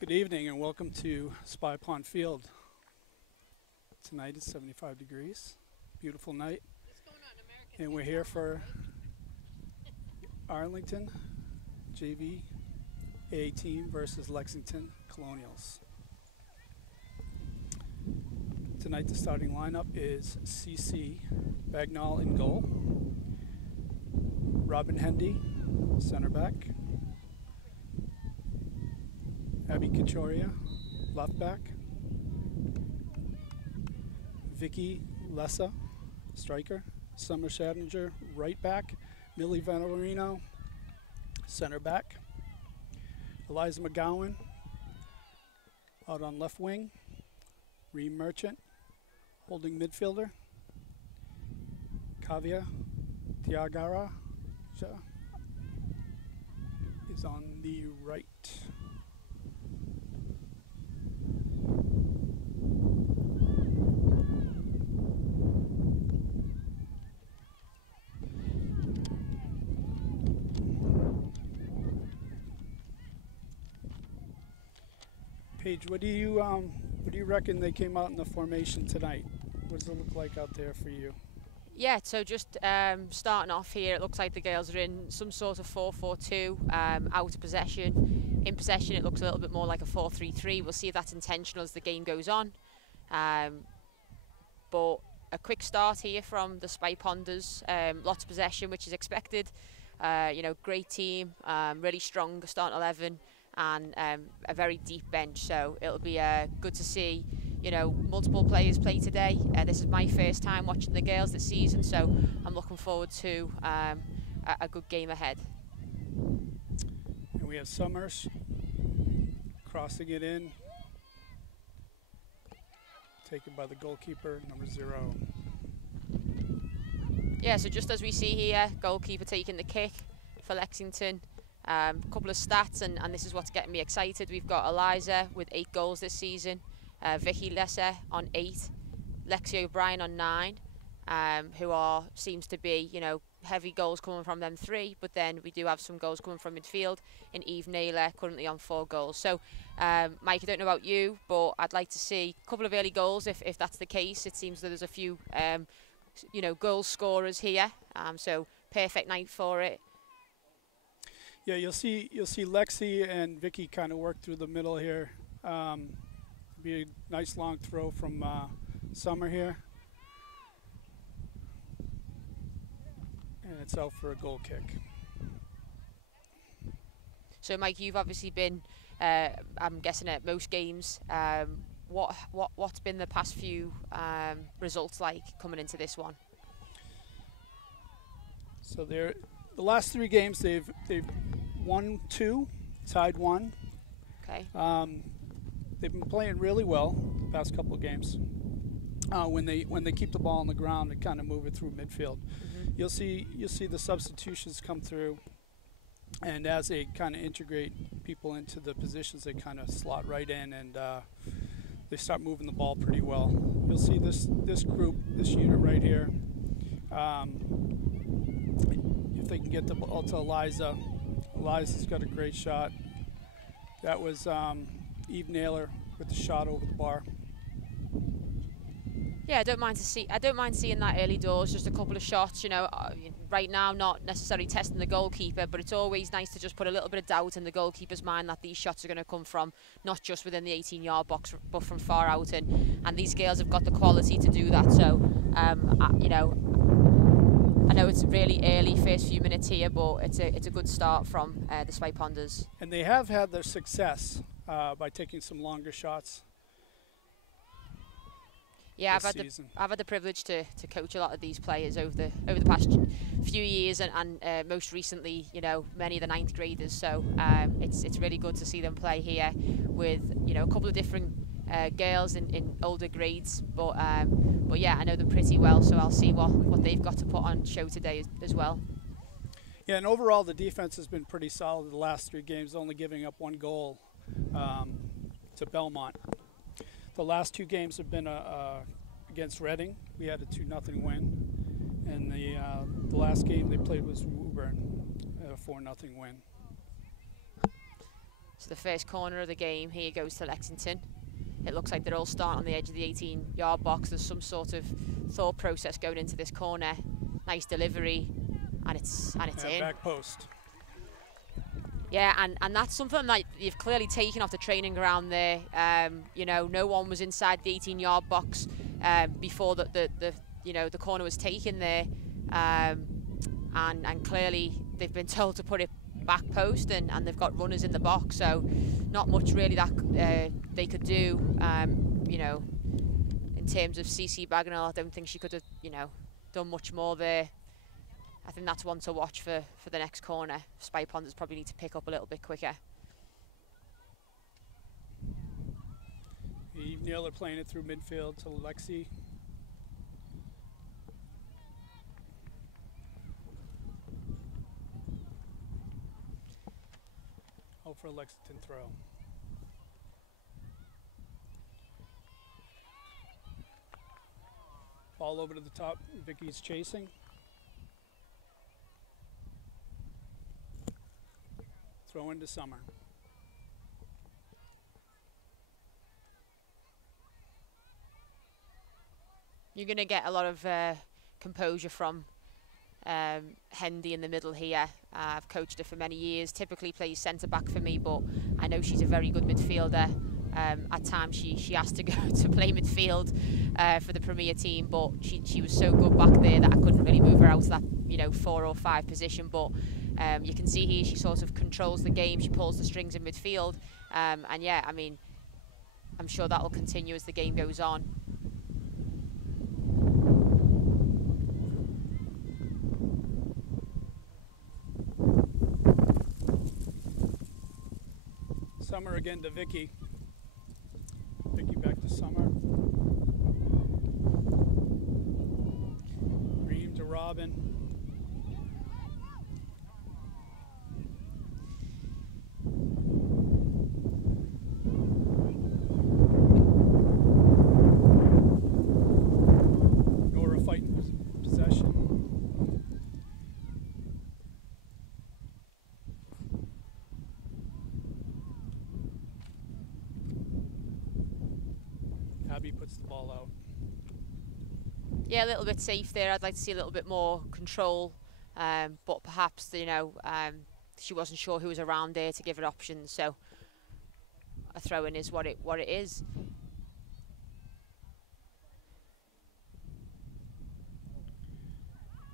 Good evening and welcome to Spy Pond Field. Tonight it's 75 degrees, beautiful night, and we're here for Arlington JV A team versus Lexington Colonials. Tonight the starting lineup is CC Bagnall in goal, Robin Hendy, center back, Abby Kachoria, left back, Vicky Lessa, striker, Summer Shadinger, right back, Millie Vanorino, center back, Eliza McGowan out on left wing, Reem Merchant, holding midfielder, Kavya Tiagara is on the right. Paige, what do you reckon they came out in the formation tonight? What does it look like out there for you? Yeah, so just starting off here, it looks like the girls are in some sort of 4-4-2, out of possession. In possession, it looks a little bit more like a 4-3-3. We'll see if that's intentional as the game goes on. But a quick start here from the Spy Ponders. Lots of possession, which is expected. Great team, really strong starting 11. And a very deep bench, so it'll be good to see, multiple players play today. This is my first time watching the girls this season, so I'm looking forward to a good game ahead. And we have Summers crossing it in, taken by the goalkeeper, number 0. Yeah, so just as we see here, goalkeeper taking the kick for Lexington. A couple of stats, and this is what's getting me excited. We've got Eliza with 8 goals this season, Vicky Lesser on 8, Lexi O'Brien on 9, who seems to be, heavy goals coming from them 3, but then we do have some goals coming from midfield, and Eve Naylor currently on 4 goals. So, Mike, I don't know about you, but I'd like to see a couple of early goals if that's the case. It seems that there's a few, goal scorers here, so perfect night for it. Yeah, you'll see Lexi and Vicky kind of work through the middle here. Be a nice long throw from Summer here. And it's out for a goal kick. So Mike, you've obviously been, I'm guessing, at most games. What's been the past few results like coming into this one? So the last 3 games they've won 2, tied 1. Okay. They've been playing really well the past couple of games. When they keep the ball on the ground and kind of move it through midfield, you'll see the substitutions come through, and as they kind of integrate people into the positions, they kind of slot right in, and they start moving the ball pretty well. You'll see this group, this unit right here. If they can get the ball to Eliza. Eliza's got a great shot. That was Eve Naylor with the shot over the bar. Yeah, I don't mind seeing that early doors. Just a couple of shots, right now not necessarily testing the goalkeeper, but it's always nice to just put a little bit of doubt in the goalkeeper's mind that these shots are going to come from not just within the 18-yard box, but from far out, and these girls have got the quality to do that. So, I know it's really early, first few minutes here, but it's a good start from the Spy Ponders. And they have had their success by taking some longer shots. Yeah, I've had the privilege to coach a lot of these players over the past few years, and most recently, many of the 9th graders. So it's really good to see them play here with a couple of different girls in older grades. But yeah, I know them pretty well, so I'll see what they've got to put on show today as well. Yeah, and overall the defense has been pretty solid the last 3 games, only giving up 1 goal to Belmont. The last 2 games have been against Reading. We had a 2-0 win, and the last game they played was Woburn. a 4-0 win. So the first corner of the game here goes to Lexington. It looks like they're all starting on the edge of the 18-yard box. There's some sort of thought process going into this corner. Nice delivery, and it's in. Back post. Yeah, and that's something that you've clearly taken off the training ground there. You know, no one was inside the 18-yard box before the corner was taken there, and clearly they've been told to put it back post, and they've got runners in the box, so not much really that they could do. You know, in terms of CC Bagnall, I don't think she could have, you know, done much more there. I think that's one to watch for the next corner. Spy Ponders probably need to pick up a little bit quicker. Eve Naylor playing it through midfield to Lexi. Oh, for a Lexington throw. Ball over to the top. Vicky's chasing. Throw into Summer. You're going to get a lot of composure from Hendy in the middle here. I've coached her for many years, typically plays centre-back for me, but I know she's a very good midfielder. At times she has to go to play midfield for the Premier team, but she was so good back there that I couldn't really move her out of that, you know, 4 or 5 position. But you can see here she sort of controls the game, she pulls the strings in midfield, and yeah, I mean, I'm sure that will continue as the game goes on. Summer again to Vicky. Vicky back to Summer. Ream to Robin. Nora fighting possession. Abby puts the ball out. Yeah, a little bit safe there. I'd like to see a little bit more control, but perhaps, you know, she wasn't sure who was around there to give her options, so a throw-in is what it is.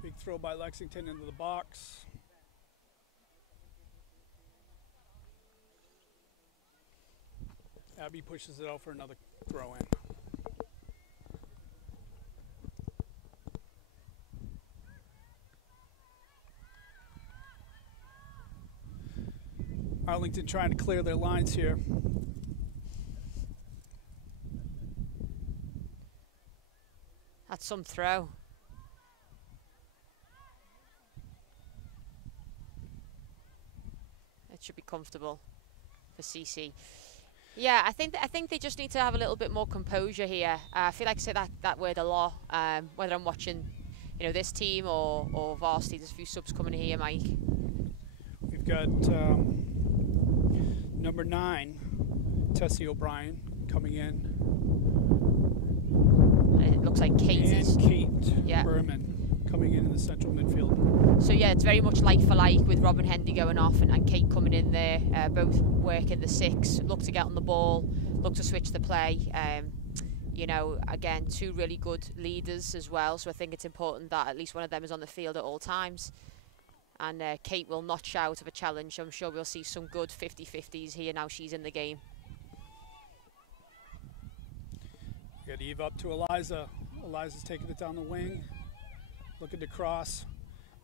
Big throw by Lexington into the box. Abby pushes it out for another throw-in. Arlington trying to clear their lines here. That's some throw. It should be comfortable for CC. Yeah, I think they just need to have a little bit more composure here. I feel like I say that word a lot. Whether I'm watching, you know, this team or varsity, there's a few subs coming here, Mike. We've got number 9, Tessie O'Brien, coming in. And it looks like Kate Berman coming in the central midfield. So yeah, it's very much like for like with Robin Hendy going off and Kate coming in there. Both work in the 6, look to get on the ball, look to switch the play. You know, again, 2 really good leaders as well. So I think it's important that at least one of them is on the field at all times. And Kate will not shy out of a challenge. I'm sure we'll see some good 50-50s here now she's in the game. Got Eve up to Eliza. Eliza's taking it down the wing. Looking to cross.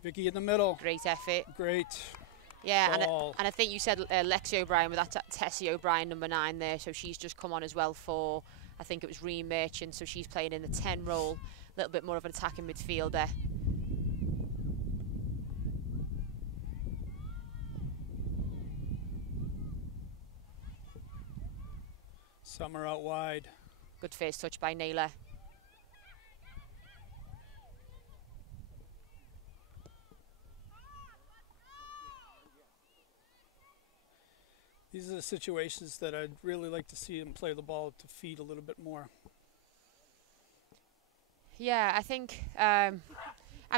Vicky in the middle. Great effort. Great. Yeah, and I think you said Lexi O'Brien, with that Tessie O'Brien, number 9 there. So she's just come on as well for, I think it was Reem Merchant. So she's playing in the 10 role. A little bit more of an attacking midfielder. Summer out wide. Good first touch by Naylor. These are the situations that I'd really like to see him play the ball to feet a little bit more. Yeah, I think, I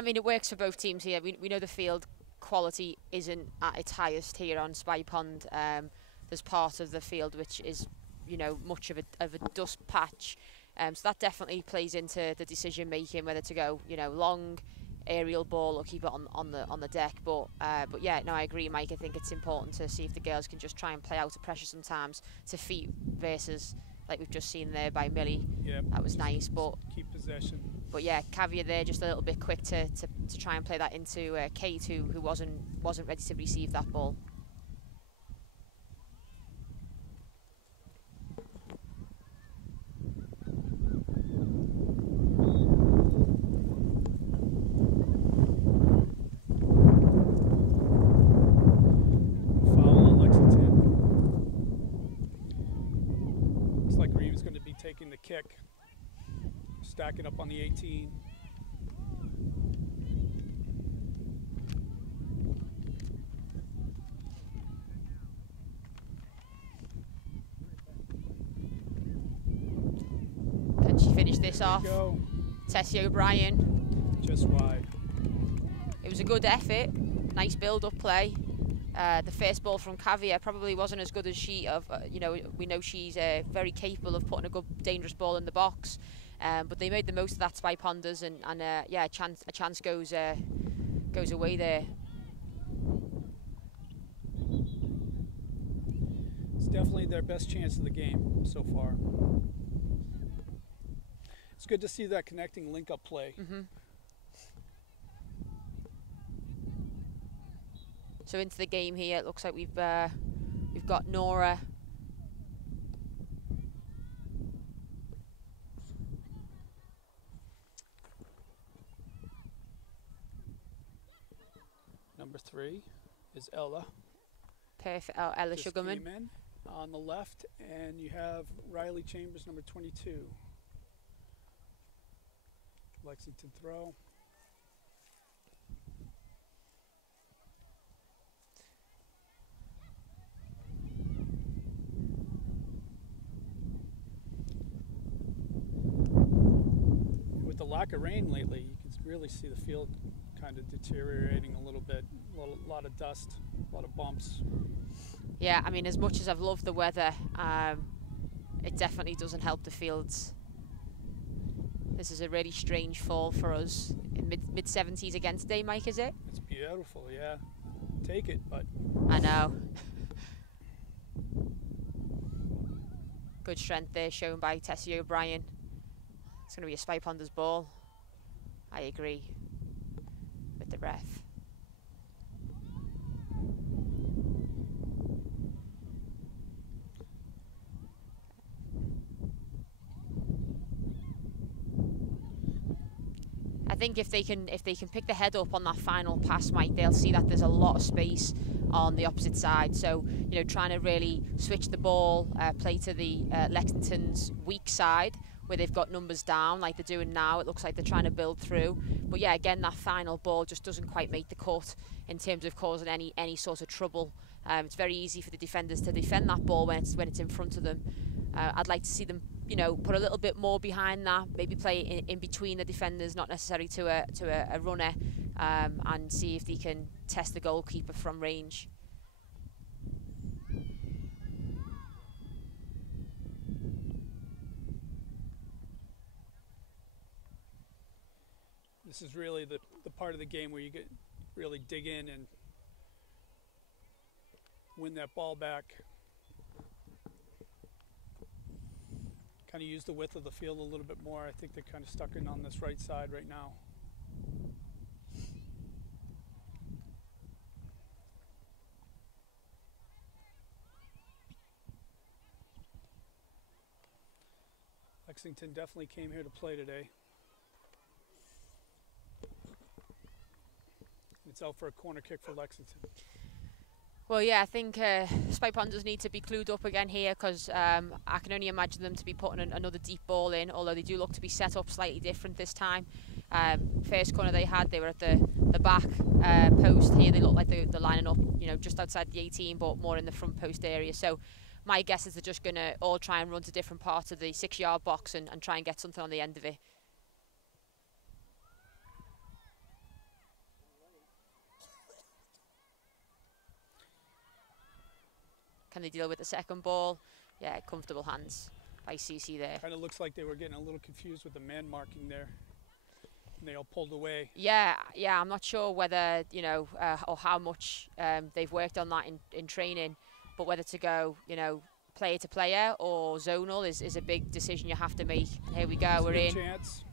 mean, it works for both teams here. We know the field quality isn't at its highest here on Spy Pond. There's part of the field which is, you know, much of a dust patch. So that definitely plays into the decision making, whether to go, you know, long aerial ball or keep it on the deck. But yeah, no, I agree, Mike. I think it's important to see if the girls can just try and play out of pressure sometimes to feet versus like we've just seen there by Millie. Yeah, that was nice, but keep possession. But yeah, Kavya there just a little bit quick to try and play that into Kate, who wasn't ready to receive that ball. Foul on Lexington. Looks like Reeves going to be taking the kick. Stacking up on the 18. Can she finish this off? Go. Tessie O'Brien. Just wide. It was a good effort. Nice build-up play. The first ball from Kavya probably wasn't as good as she of. You know, we know she's very capable of putting a good, dangerous ball in the box. But they made the most of that, Spy Ponders, and yeah, a chance goes away there. It's definitely their best chance of the game so far. It's good to see that connecting link-up play. So into the game here, it looks like we've got Nora. Number 3 is Ella. Perfect. Oh, Ella Just Sugarman. came in on the left, and you have Riley Chambers, number 22. Lexington throw. With the lack of rain lately, you can really see the field kind of deteriorating a little bit. A lot of dust, a lot of bumps. Yeah, I mean, as much as I've loved the weather, it definitely doesn't help the fields. This is a really strange fall for us. Mid 70s again today, Mike, is it? It's beautiful, yeah. Take it, but... I know. Good strength there shown by Tessie O'Brien. It's going to be a Spy Ponders ball. I agree with the ref. I think if they can pick the head up on that final pass, Mike, they'll see that there's a lot of space on the opposite side. So, you know, trying to really switch the ball, play to the Lexington's weak side, where they've got numbers down like they're doing now. It looks like they're trying to build through. But yeah, again, that final ball just doesn't quite make the cut in terms of causing any sort of trouble. It's very easy for the defenders to defend that ball when it's in front of them. I'd like to see them, you know, put a little bit more behind that, maybe play in between the defenders, not necessarily to a runner, and see if they can test the goalkeeper from range. This is really the part of the game where you get really dig in and win that ball back. Kind of use the width of the field a little bit more. I think they're kind of stuck in on this right side right now. Lexington definitely came here to play today. It's out for a corner kick for Lexington. Well, yeah, I think Spy Ponders need to be clued up again here, because I can only imagine them to be putting another deep ball in, although they do look to be set up slightly different this time. First corner they had, they were at the back post. Here they look like they're lining up, you know, just outside the 18, but more in the front post area. So my guess is they're just going to all try and run to different parts of the 6-yard box and try and get something on the end of it. Can they deal with the second ball? Yeah, comfortable hands by CC there. Kind of looks like they were getting a little confused with the man marking there. And they all pulled away. Yeah, I'm not sure whether, you know, or how much they've worked on that in training, but whether to go, you know, player to player or zonal is a big decision you have to make. And here we go, we're in. Chance.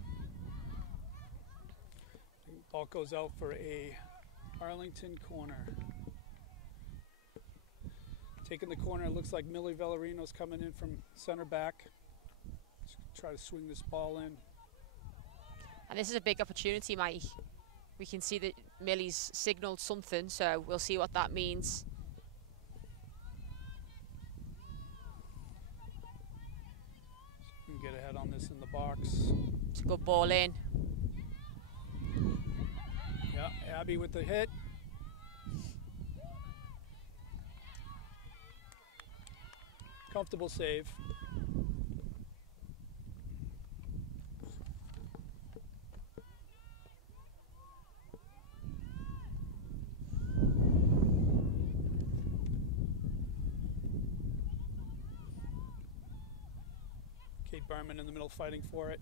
Ball goes out for a Arlington corner. Taking the corner, it looks like Millie Vallerino's coming in from center back. Let's try to swing this ball in. And this is a big opportunity, Mike. We can see that Millie's signalled something, so we'll see what that means. So we can get ahead on this in the box. It's a good ball in. Yeah, Abby with the hit. Comfortable save. Kate Berman in the middle fighting for it.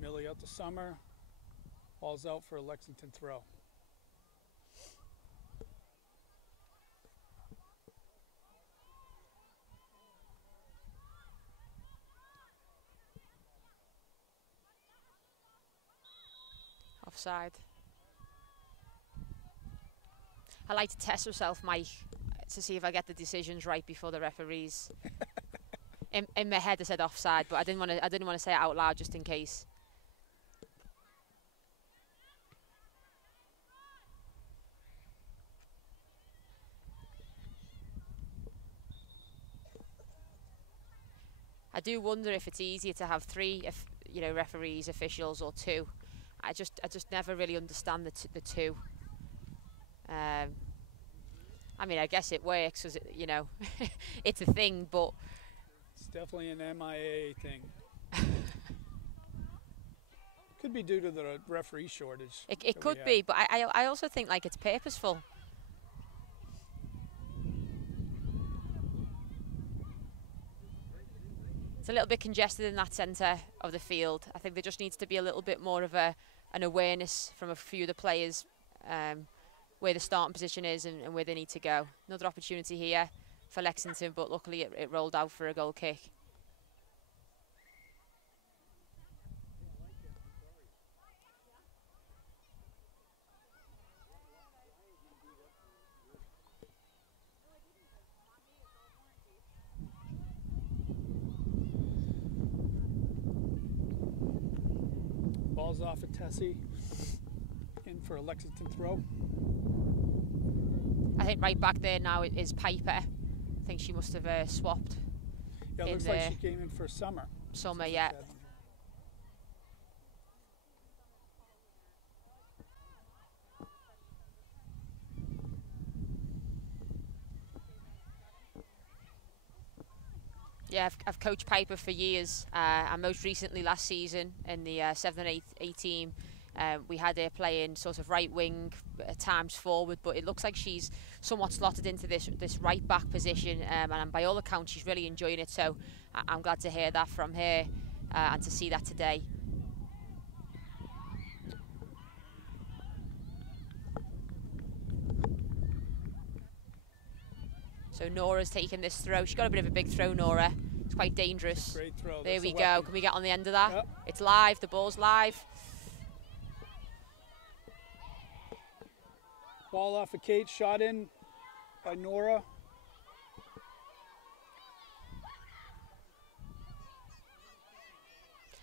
Millie out to Summer. Ball's out for a Lexington throw. Offside. I like to test myself, Mike, to see if I get the decisions right before the referees. in my head, I said offside, but I didn't want to say it out loud just in case. I do wonder if it's easier to have 3, you know, referees, officials, or 2. I just never really understand the 2. I mean, I guess it works, because you know, it's a thing, but it's definitely an MIA thing. Could be due to the referee shortage. It could be, but I also think like it's purposeful. It's a little bit congested in that centre of the field. I think there just needs to be a little bit more of an awareness from a few of the players where the starting position is and where they need to go. Another opportunity here for Lexington, but luckily it rolled out for a goal kick. Ball's off at Tessie. In for a Lexington throw. I think right back there now is Piper. I think she must have swapped. Yeah, it looks like she came in for Summer. Summer, yeah. Yeah, I've coached Piper for years, and most recently last season in the 7 and 8 team, we had her playing sort of right wing, at times forward, but it looks like she's somewhat slotted into this right back position, and by all accounts she's really enjoying it, so I'm glad to hear that from her and to see that today. So Nora's taking this throw. She's got a bit of a big throw, Nora. It's quite dangerous. Great throw. There we go. Can we get on the end of that? Yep. It's live. The ball's live. Ball off of Kate, shot in by Nora.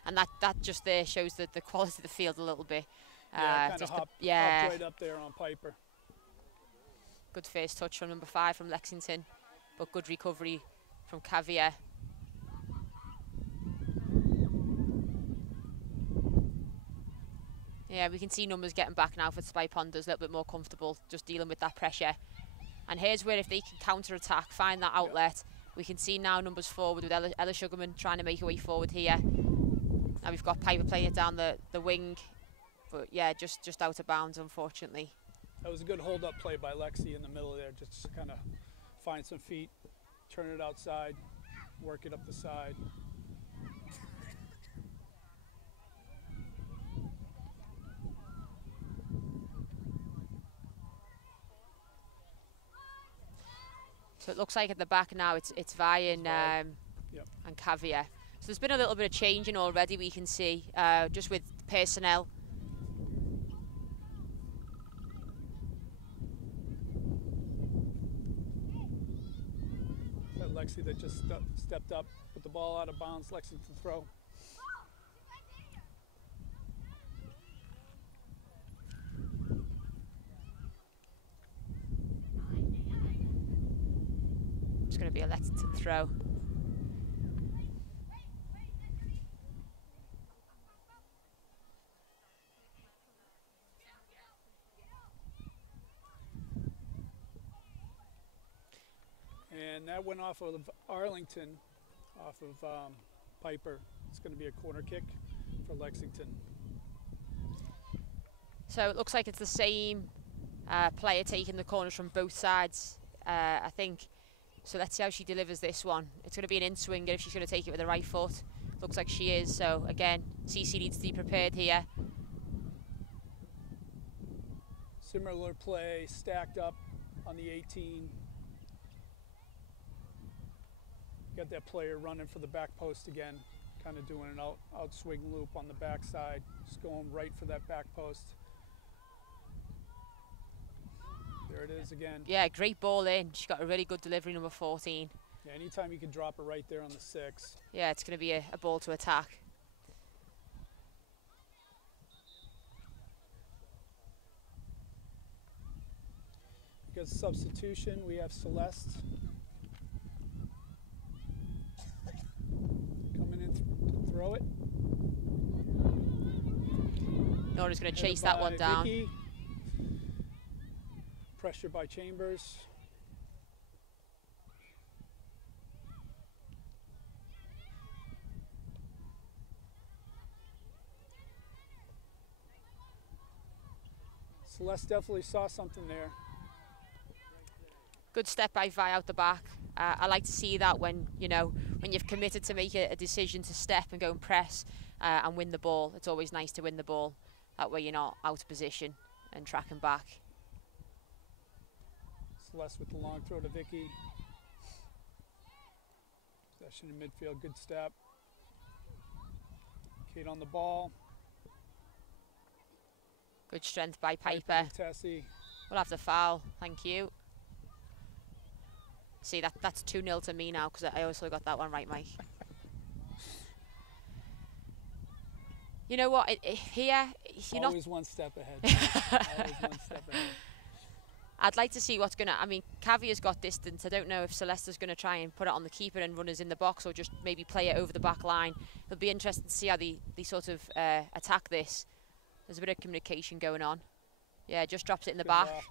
And that just there shows the quality of the field a little bit. Yeah, kind of hopped right up there on Piper. Good first touch from number 5 from Lexington, but good recovery from Cavier. Yeah, we can see numbers getting back now for Spy Ponders, a little bit more comfortable just dealing with that pressure. And here's where if they can counter-attack, find that outlet, we can see now numbers forward with Ella Sugarman trying to make her way forward here. Now we've got Piper playing it down the wing, but yeah, just out of bounds, unfortunately. That was a good hold-up play by Lexi in the middle there, just to kind of find some feet, turn it outside, work it up the side. So it looks like at the back now it's Vi and Caviar. So there's been a little bit of changing already, we can see, just with personnel. That Lexi that just stepped up, put the ball out of bounds, Lexington throw. It's going to be a Lexington throw. And that went off of Arlington, off of Piper. It's going to be a corner kick for Lexington. So it looks like it's the same player taking the corners from both sides, I think. So let's see how she delivers this one. It's going to be an in-swinger if she's going to take it with the right foot. Looks like she is. So again, CC needs to be prepared here. Similar play, stacked up on the 18. Got that player running for the back post again, kind of doing an out swing loop on the backside, just going right for that back post. There it is again. Yeah, great ball in. She got a really good delivery, number 14. Yeah, anytime you can drop it right there on the 6. Yeah, it's going to be a ball to attack. Because substitution, we have Celeste coming in to throw it. Nora's going to chase that one down. Vicky. Pressure by Chambers. Celeste definitely saw something there. Good step by Vi out the back. I like to see that when you've committed to make a decision to step and go and press and win the ball. It's always nice to win the ball. That way you're not out of position and tracking back. Celeste with the long throw to Vicky. Possession in midfield, good step. Kate on the ball. Good strength by Piper. Tessie. We'll have the foul, thank you. See, that's 2-0 to me now because I also got that one right, Mike. You know what, here, you're always one step ahead. Always one step ahead. I'd like to see what's going to... I mean, Caviar's got distance. I don't know if Celeste's going to try and put it on the keeper and runners in the box or just maybe play it over the back line. It'll be interesting to see how they sort of attack this. There's a bit of communication going on. Yeah, just drops it in the back. Draft.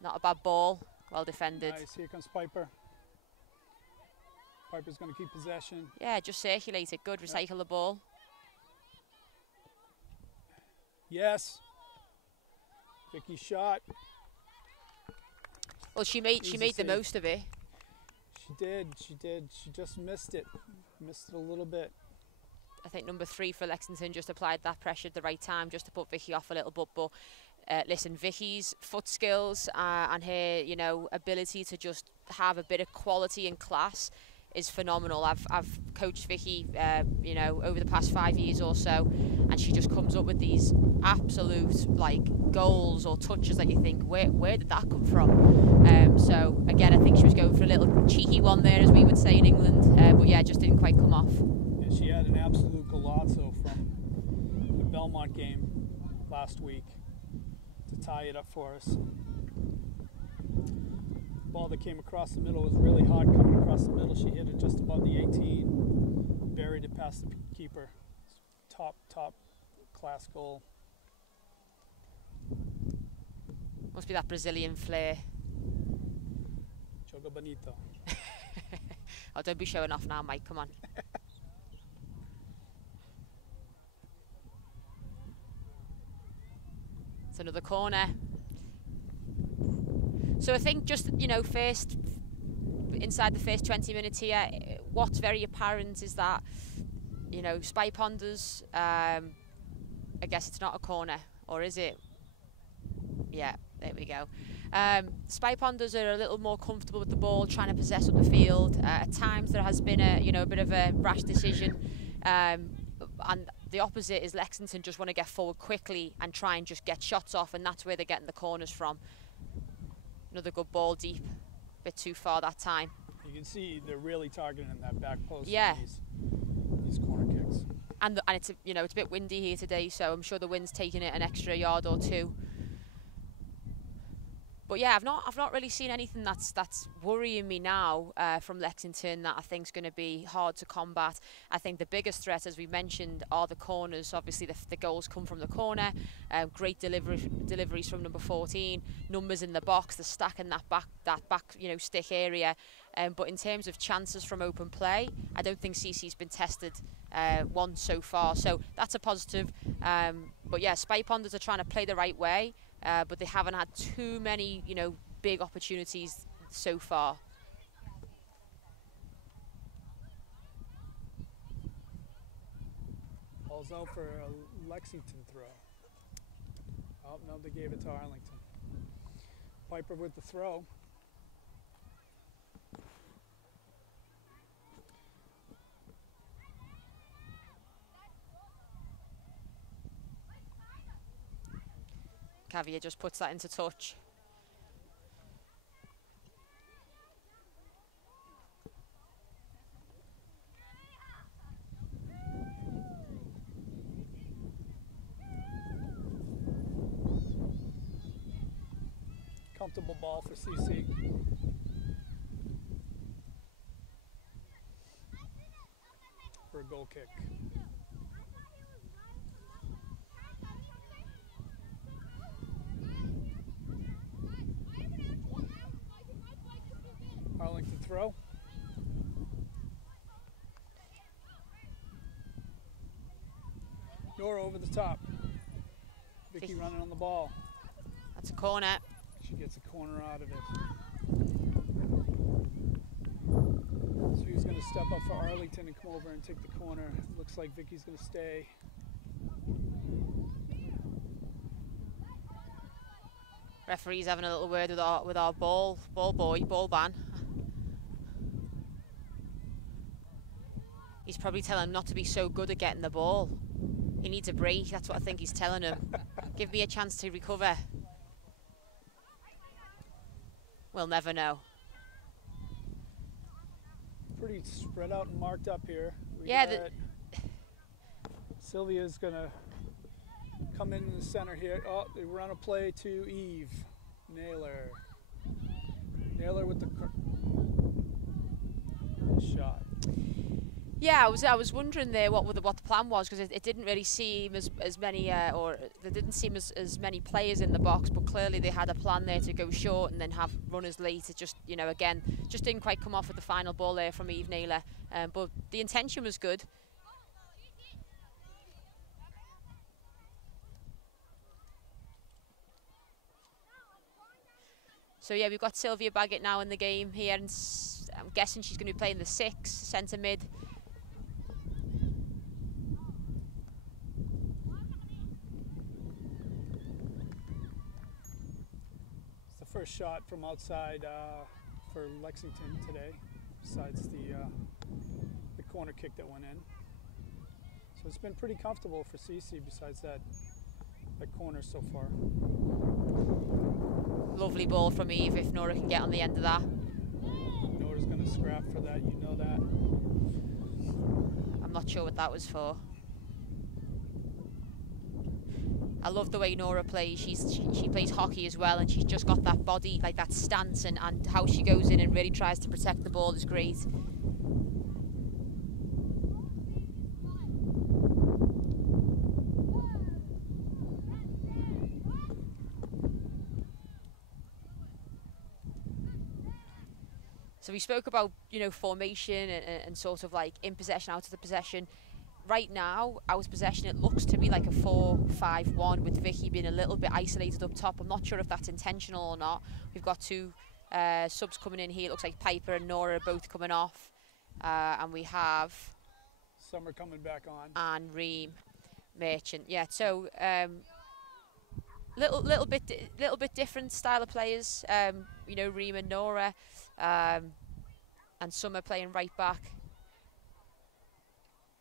Not a bad ball. Well defended. Nice. Here comes Piper. Piper's going to keep possession. Yeah, just circulate it. Good. Recycle the ball. Yes. Vicky shot. Well, she made the most of it. She did. She just missed it. Missed it a little bit. I think number 3 for Lexington just applied that pressure at the right time just to put Vicky off a little bit. But listen, Vicky's foot skills and her, ability to just have a bit of quality and class is phenomenal. I've coached Vicky, over the past 5 years or so, and she just comes up with these absolute goals or touches that you think, where did that come from? So again, I think she was going for a little cheeky one there, as we would say in England, but yeah, it just didn't quite come off. Yeah, she had an absolute golazo from the Belmont game last week to tie it up for us. Ball that came across the middle was really hot coming across the middle. She hit it just above the 18, buried it past the keeper. Top class goal. Must be that Brazilian flair. Joga bonito. Oh, don't be showing off now, Mike. Come on. It's another corner. So I think just, you know, inside the first 20 minutes here, what's very apparent is that, you know, Spy Ponders, I guess it's not a corner, or is it? Yeah, there we go. Spy Ponders are a little more comfortable with the ball, trying to possess up the field. At times there has been a bit of a rash decision, and the opposite is Lexington just want to get forward quickly and try and just get shots off, and that's where they're getting the corners from. Another good ball deep, a bit too far that time. You can see they're really targeting that back post. Yeah. These corner kicks. And it's it's a bit windy here today, so I'm sure the wind's taking it an extra yard or two. But yeah, I've not really seen anything that's worrying me now from Lexington that I think is going to be hard to combat. I think the biggest threat, as we mentioned, are the corners. Obviously, the goals come from the corner. Great deliveries from number 14. Numbers in the box. The stack in that back stick area. But in terms of chances from open play, I don't think CC's been tested once so far. So that's a positive. But yeah, Spy Ponders are trying to play the right way. But they haven't had too many, big opportunities so far. Ball's out for a Lexington throw. Oh, no, they gave it to Arlington. Piper with the throw. Cavia just puts that into touch. Comfortable ball for CC. For a goal kick. Arlington throw. Nora over the top. Vicky running on the ball. That's a corner. She gets a corner out of it. So he's going to step up for Arlington and come over and take the corner. Looks like Vicky's going to stay. Referee's having a little word with our ball ban. He's probably telling him not to be so good at getting the ball. He needs a break, that's what I think he's telling him. Give me a chance to recover. We'll never know. Pretty spread out and marked up here. Sylvia's gonna come in the center here. Oh, they run a play to Eve. Naylor with the shot. Yeah, I was wondering there what the plan was, because it didn't really seem as many or there didn't seem as many players in the box, but clearly they had a plan there to go short and then have runners late. It just again just didn't quite come off with the final ball there from Eve Naylor, but the intention was good. So yeah, we've got Sylvia Baggett now in the game here, and I'm guessing she's going to be playing the 6 centre mid. First shot from outside for Lexington today, besides the corner kick that went in. So it's been pretty comfortable for CC besides that corner so far. Lovely ball from Eve if Nora can get on the end of that. Nora's going to scrap for that, you know that. I'm not sure what that was for. I love the way Nora plays. She plays hockey as well, and she's just got that body, like that stance, and how she goes in and really tries to protect the ball is great. So we spoke about, you know, formation and sort of like in possession, out of the possession. Right now, out of possession, it looks to me like a 4-5-1 with Vicky being a little bit isolated up top. I'm not sure if that's intentional or not. We've got two subs coming in here. It looks like Piper and Nora are both coming off. And we have Summer coming back on. And Reem Merchant. Yeah, so little bit different style of players. You know, Reem and Nora, and Summer playing right back.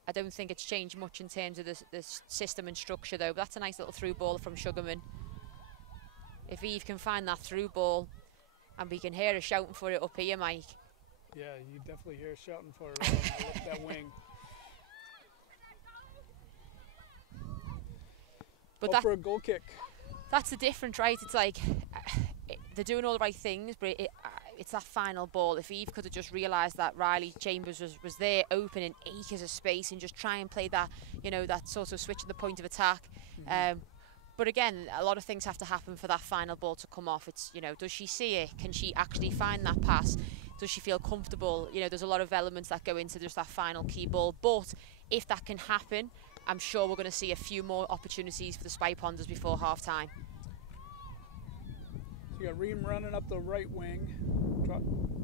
I don't think it's changed much in terms of the system and structure, though. But that's a nice little through ball from Sugarman. If Eve can find that through ball, and we can hear her shouting for it up here, Mike. Yeah, you definitely hear her shouting for it up that wing. But that for a goal kick. That's the difference, right? It's like they're doing all the right things, but it's that final ball. If Eve could have just realised that Riley Chambers was there, open in acres of space, and just try and play that, you know, that sort of switch at the point of attack. But again, a lot of things have to happen for that final ball to come off. It's, you know, does she see it? Can she actually find that pass? Does she feel comfortable? You know, there's a lot of elements that go into just that final key ball. But if that can happen, I'm sure we're going to see a few more opportunities for the Spy Ponders before half-time. So you got Reem running up the right wing,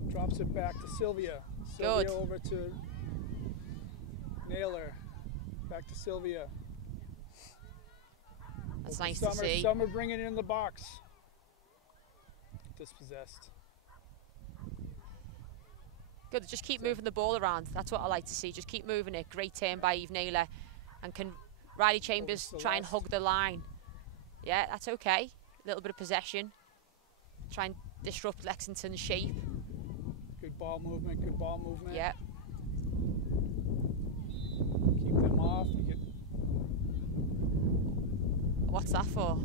drops it back to Sylvia. Sylvia Good. Over to Naylor, back to Sylvia. That's nice Summer, to see. Summer bringing it in the box. Dispossessed. Good, just keep moving the ball around. That's what I like to see. Just keep moving it. Great turn by Eve Naylor. And can Riley Chambers try and hug the line? Yeah, that's okay. A little bit of possession. Try and disrupt Lexington's shape. Good ball movement, good ball movement. Yeah. Keep them off. You get... What's that for?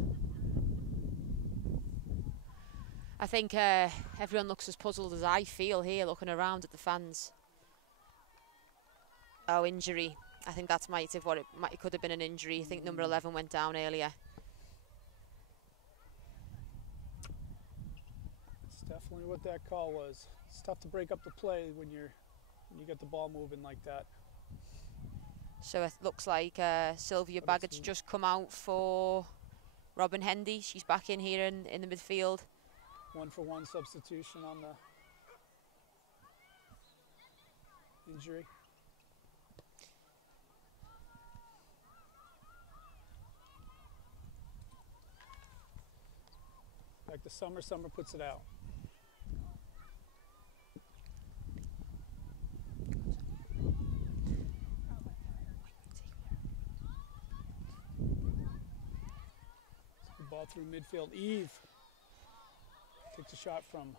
I think everyone looks as puzzled as I feel here, looking around at the fans. Oh, injury. I think that's might have what it could have been an injury. I think number 11 went down earlier. It's definitely what that call was. It's tough to break up the play when you get the ball moving like that. So it looks like Sylvia Baggett's just come out for Robin Hendy. She's back in here in the midfield. 1-for-1 substitution on the injury. Back to Summer. Summer puts it out. Ball through midfield. Eve takes a shot from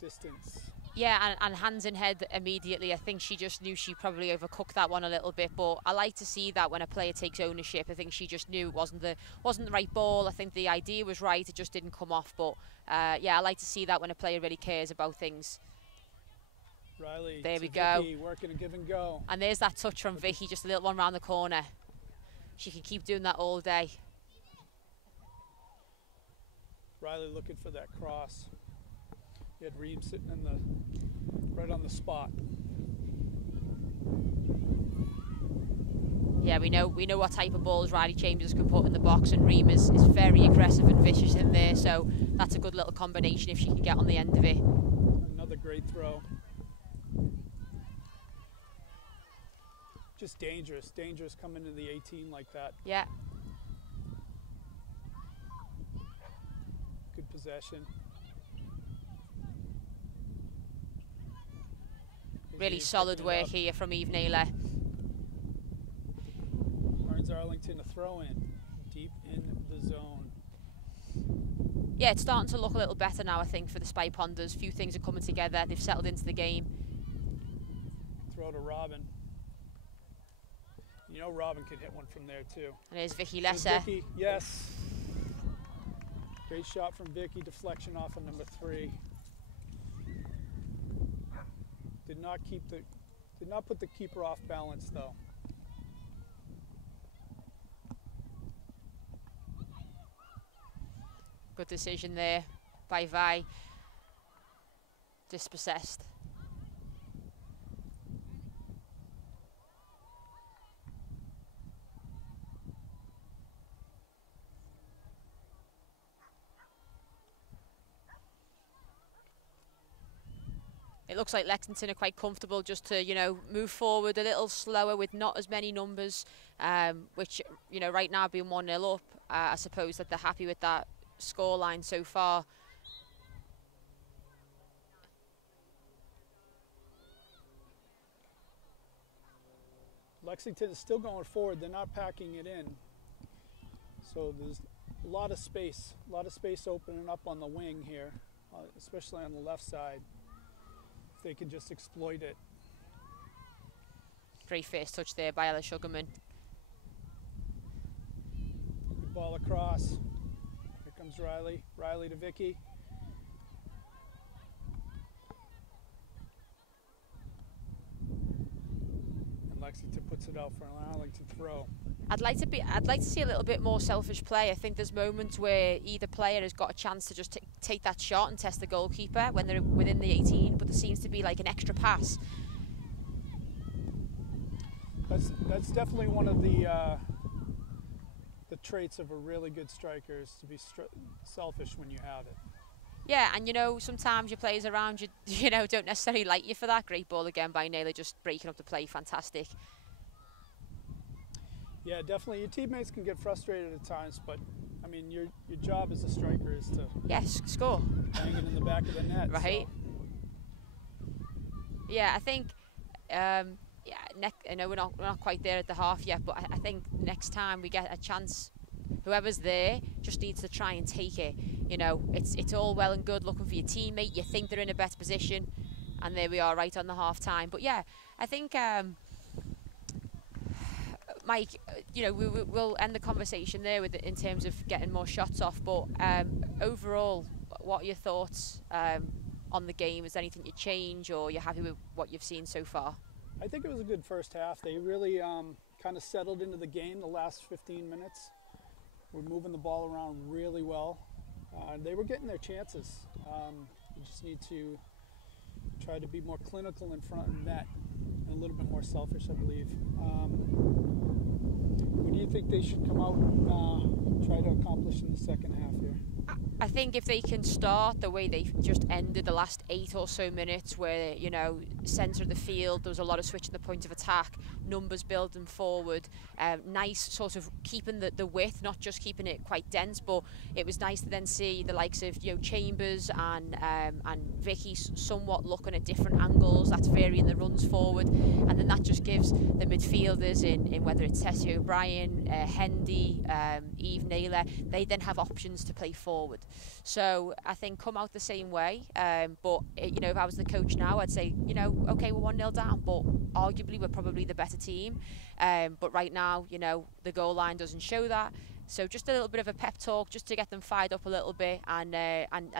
distance. Yeah, and hands in head immediately. I think she just knew she probably overcooked that one a little bit, but I like to see that when a player takes ownership. I think she just knew it wasn't the right ball. I think the idea was right, it just didn't come off. But yeah, I like to see that when a player really cares about things. Riley, there we go. Vicky, working a give and go. And there's that touch from Vicky, just a little one round the corner. She can keep doing that all day. Riley looking for that cross. He had Reed sitting in right on the spot. Yeah, we know what type of balls Riley Chambers can put in the box, and Reem is very aggressive and vicious in there, so that's a good little combination if she can get on the end of it. Another great throw. Just dangerous coming to the 18 like that. Yeah. Good possession. Really solid work here from Eve Naylor. Earns Arlington a throw in, deep in the zone. Yeah, it's starting to look a little better now, I think, for the Spy Ponders. A few things are coming together. They've settled into the game. Throw to Robin. You know Robin can hit one from there too. And there's Vicky Lesser. Vicky, yes. Great shot from Vicky, deflection off of number 3. Did not put the keeper off balance though. Good decision there by Vi. Dispossessed. it looks like Lexington are quite comfortable just to, you know, move forward a little slower with not as many numbers, which, you know, right now being 1-0 up, I suppose that they're happy with that scoreline so far. Lexington is still going forward. They're not packing it in. So there's a lot of space opening up on the wing here, especially on the left side. If they can just exploit it. Great first touch there by Ella Sugarman. Good ball across. Here comes Riley. Riley to Vicky. Lexington puts it out for an Arlington throw. I'd like to see a little bit more selfish play. I think there's moments where either player has got a chance to just take that shot and test the goalkeeper when they're within the 18, but there seems to be like an extra pass. That's definitely one of the traits of a really good striker, is to be selfish when you have it. Yeah, and you know, sometimes your players around you, you know, don't necessarily like you for that. Great ball again by Naylor, just breaking up the play, fantastic. Yeah, definitely. Your teammates can get frustrated at times, but I mean, your job as a striker is to score, hang it in the back of the net. Right. So. Yeah, I think. I know we're not quite there at the half yet, but I think next time we get a chance, whoever's there just needs to try and take it. You know, it's all well and good looking for your teammate. You think they're in a better position, and there we are right on the half time. But yeah, I think Mike, you know, we'll end the conversation there with in terms of getting more shots off. But overall, what are your thoughts on the game? Is there anything you change, or you're happy with what you've seen so far? I think it was a good first half. They really kind of settled into the game the last 15 minutes. We're moving the ball around really well. They were getting their chances. You just need to try to be more clinical in front of net and a little bit more selfish, I believe. What do you think they should come out and try to accomplish in the second half here? I think if they can start the way they just ended the last 8 or so minutes, where, you know, centre of the field, there was a lot of switching the point of attack, numbers building forward, nice sort of keeping the width, not just keeping it quite dense, but it was nice to then see the likes of, you know, Chambers and Vicky somewhat looking at different angles. That's varying the runs forward, and then that just gives the midfielders in whether it's Tessie O'Brien, Hendy, Eve Naylor, they then have options to play forward. So I think come out the same way, but you know, if I was the coach now, I'd say, you know, okay, we're 1-0 down, but arguably we're probably the better team. But right now, you know, the goal line doesn't show that. So just a little bit of a pep talk, just to get them fired up a little bit, and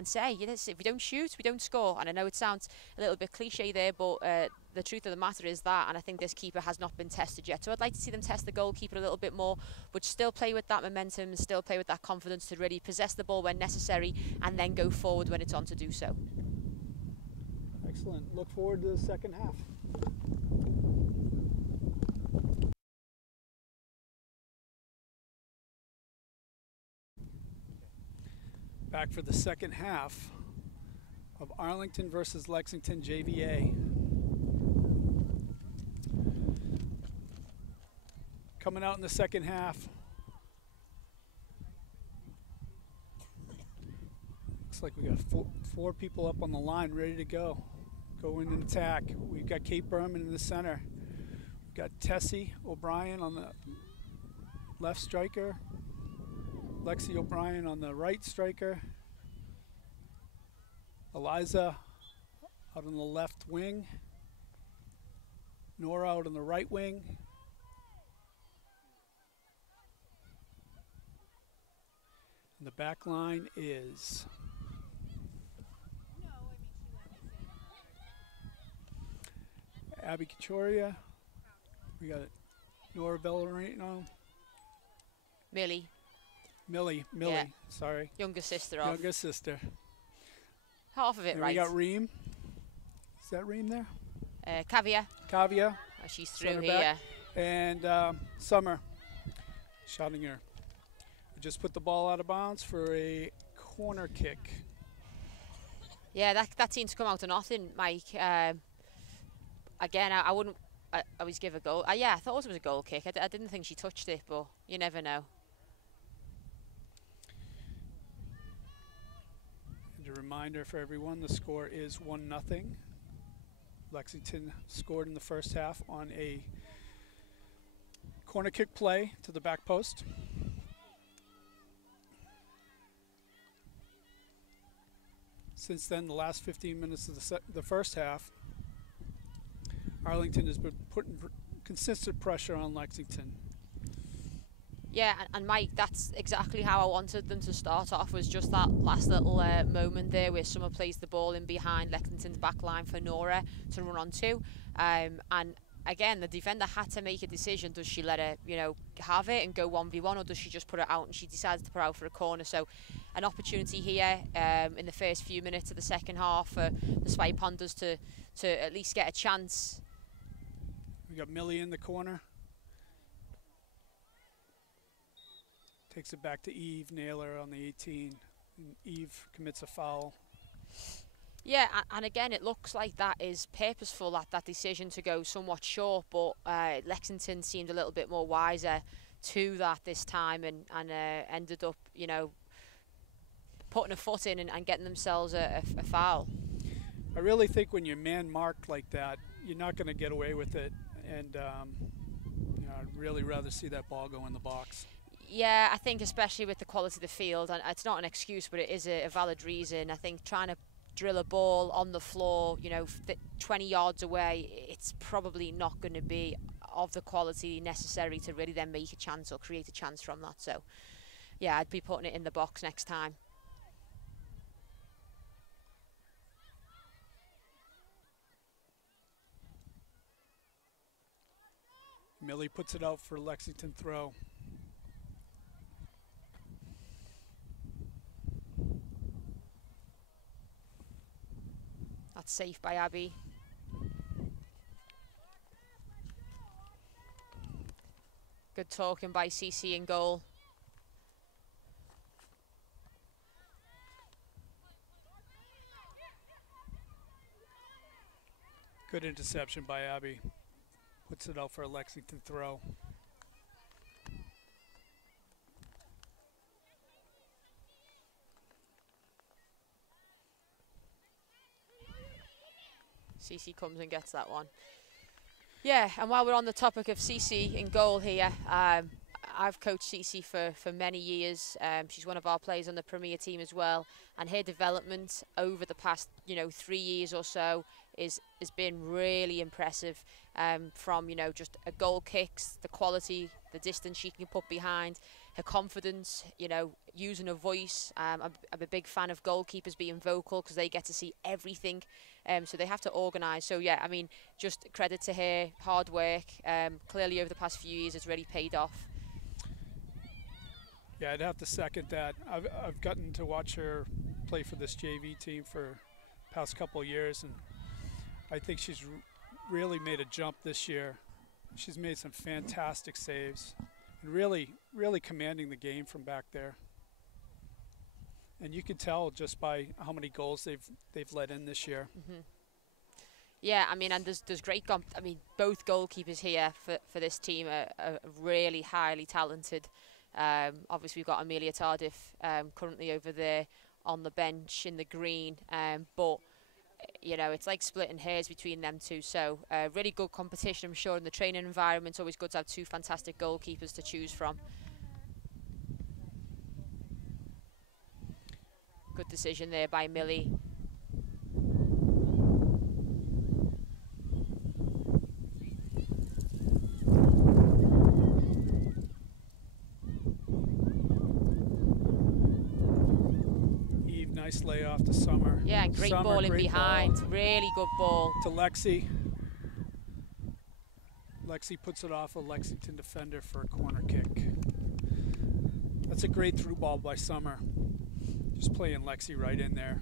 say, you know, if we don't shoot, we don't score. And I know it sounds a little bit cliche there, but the truth of the matter is that, and I think this keeper has not been tested yet. So I'd like to see them test the goalkeeper a little bit more, but still play with that momentum, still play with that confidence to really possess the ball when necessary, and then go forward when it's on to do so. Excellent. Look forward to the second half. Back for the second half of Arlington versus Lexington JVA. Coming out in the second half. Looks like we got four people up on the line ready to go. Go in and attack. We've got Kate Berman in the center. We've got Tessie O'Brien on the left striker. Lexi O'Brien on the right striker. Eliza out on the left wing. Nora out on the right wing. And the back line is Abby Cachoria. We got Nora Bellarino. Millie, yeah. Sorry. Younger sister of. Younger sister. Half of it, and right. We got Reem. Is that Reem there? Kavia. Oh, she's through here. And Summer Schottinger. We just put the ball out of bounds for a corner kick. Yeah, that seemed to come out of nothing, Mike. Again, I wouldn't always give a goal. Yeah, I thought it was a goal kick. I didn't think she touched it, but you never know. And a reminder for everyone, the score is 1-0. Lexington scored in the first half on a corner kick play to the back post. Since then, the last 15 minutes of the first half, Arlington has been putting consistent pressure on Lexington. Yeah, and Mike, that's exactly how I wanted them to start off, was just that last little moment there where Summer plays the ball in behind Lexington's back line for Nora to run onto. And again, the defender had to make a decision. Does she let her, have it and go 1v1, or does she just put it out? And she decided to put it out for a corner. So an opportunity here in the first few minutes of the second half for the Spy Pandas to at least get a chance. We got Millie in the corner. Takes it back to Eve Naylor on the 18. And Eve commits a foul. Yeah, and again, it looks like that is purposeful, that decision to go somewhat short, but Lexington seemed a little bit more wiser to that this time and ended up, putting a foot in and getting themselves a foul. I really think when you're man-marked like that, you're not going to get away with it. And, I'd really rather see that ball go in the box. Yeah, I think especially with the quality of the field, and it's not an excuse, but it is a valid reason. I think trying to drill a ball on the floor, 20 yards away, it's probably not going to be of the quality necessary to really then make a chance or create a chance from that. So, yeah, I'd be putting it in the box next time. Millie puts it out for Lexington throw. That's safe by Abby. Good talking by CC in goal. Good interception by Abby. Puts it out for a Lexington throw. CC comes and gets that one. Yeah, and while we're on the topic of CC in goal here, I've coached CC for many years. She's one of our players on the Premier team as well, and her development over the past 3 years or so has been really impressive. From just a goal kicks, the quality, the distance she can put behind, her confidence, using her voice. I'm a big fan of goalkeepers being vocal because they get to see everything. So they have to organise. So yeah, I mean, just credit to her hard work. Clearly over the past few years it's really paid off. Yeah, I'd have to second that. I've gotten to watch her play for this JV team for the past couple of years, and I think she's really made a jump this year. She's made some fantastic saves and really commanding the game from back there. And you can tell just by how many goals they've let in this year. Mm-hmm. Yeah, I mean, and there's great both goalkeepers here for this team are really highly talented. Obviously we've got Amelia Tardif currently over there on the bench in the green, but it's like splitting hairs between them two. So really good competition, I'm sure, in the training environment. It's always good to have two fantastic goalkeepers to choose from. Good decision there by Millie. Eve, nice layoff to Summer. Yeah, and great ball in behind. Really good ball. To Lexi. Lexi puts it off a Lexington defender for a corner kick. That's a great through ball by Summer. Just playing Lexi right in there.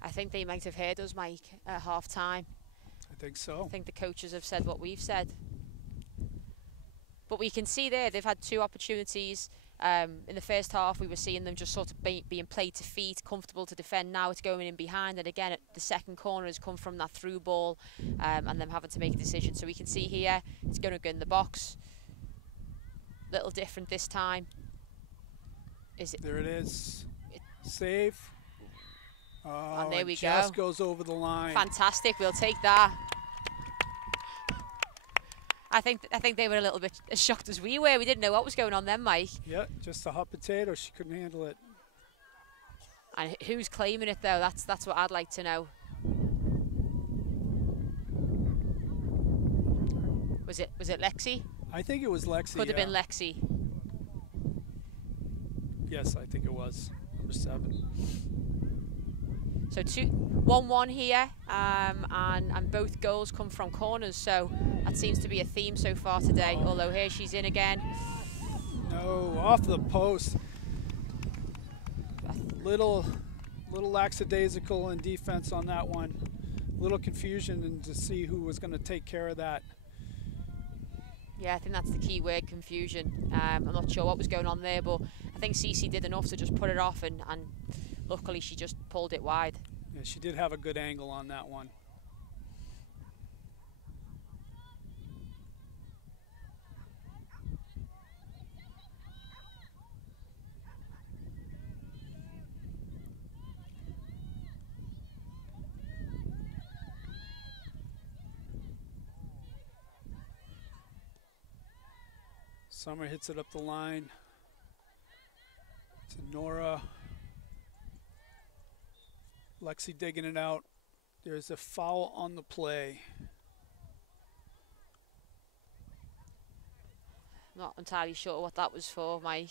I think they might have heard us, Mike, at half time. I think so. I think the coaches have said what we've said. But we can see there they've had two opportunities In the first half, we were seeing them just sort of being played to feet, comfortable to defend. Now it's going in behind, and again, the second corner has come from that through ball, and them having to make a decision. So we can see here, it's going to go in the box. Little different this time. There it is. Save. Oh, and there we just go. Goes over the line. Fantastic. We'll take that. I think they were a little bit as shocked as we were. We didn't know what was going on then, Mike. Yeah, just a hot potato. She couldn't handle it. And who's claiming it though? That's what I'd like to know. Was it Lexi? I think it was Lexi. Could have been Lexi. Yes, I think it was number 7. So 1-1 here, and both goals come from corners. So that seems to be a theme so far today. Although here she's in again. No, off the post. Little lackadaisical in defense on that one. Little confusion, and to see who was going to take care of that. Yeah, I think that's the key word, confusion. I'm not sure what was going on there, but I think Cece did enough to just put it off, and luckily she just pulled it wide. Yeah, she did have a good angle on that one. Summer hits it up the line to Nora. Lexi digging it out. There's a foul on the play. Not entirely sure what that was for, Mike.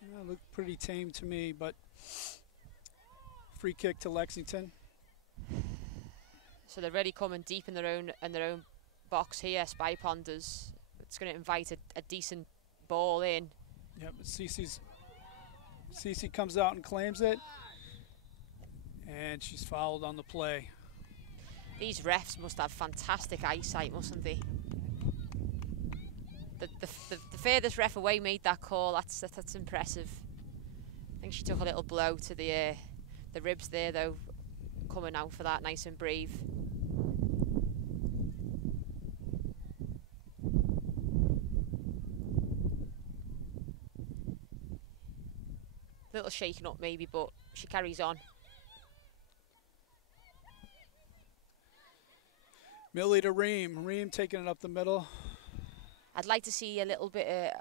Yeah, it looked pretty tame to me, but free kick to Lexington. So they're really coming deep in their own box here, Spy Ponders. It's going to invite a decent ball in. Yeah, but Cece comes out and claims it, and she's fouled on the play. These refs must have fantastic eyesight, mustn't they? The furthest ref away made that call. That's impressive. I think she took a little blow to the ribs there, though, coming out for that, nice and brave. A little shaken up maybe, but she carries on. Millie to Ream. Ream taking it up the middle. I'd like to see a little bit.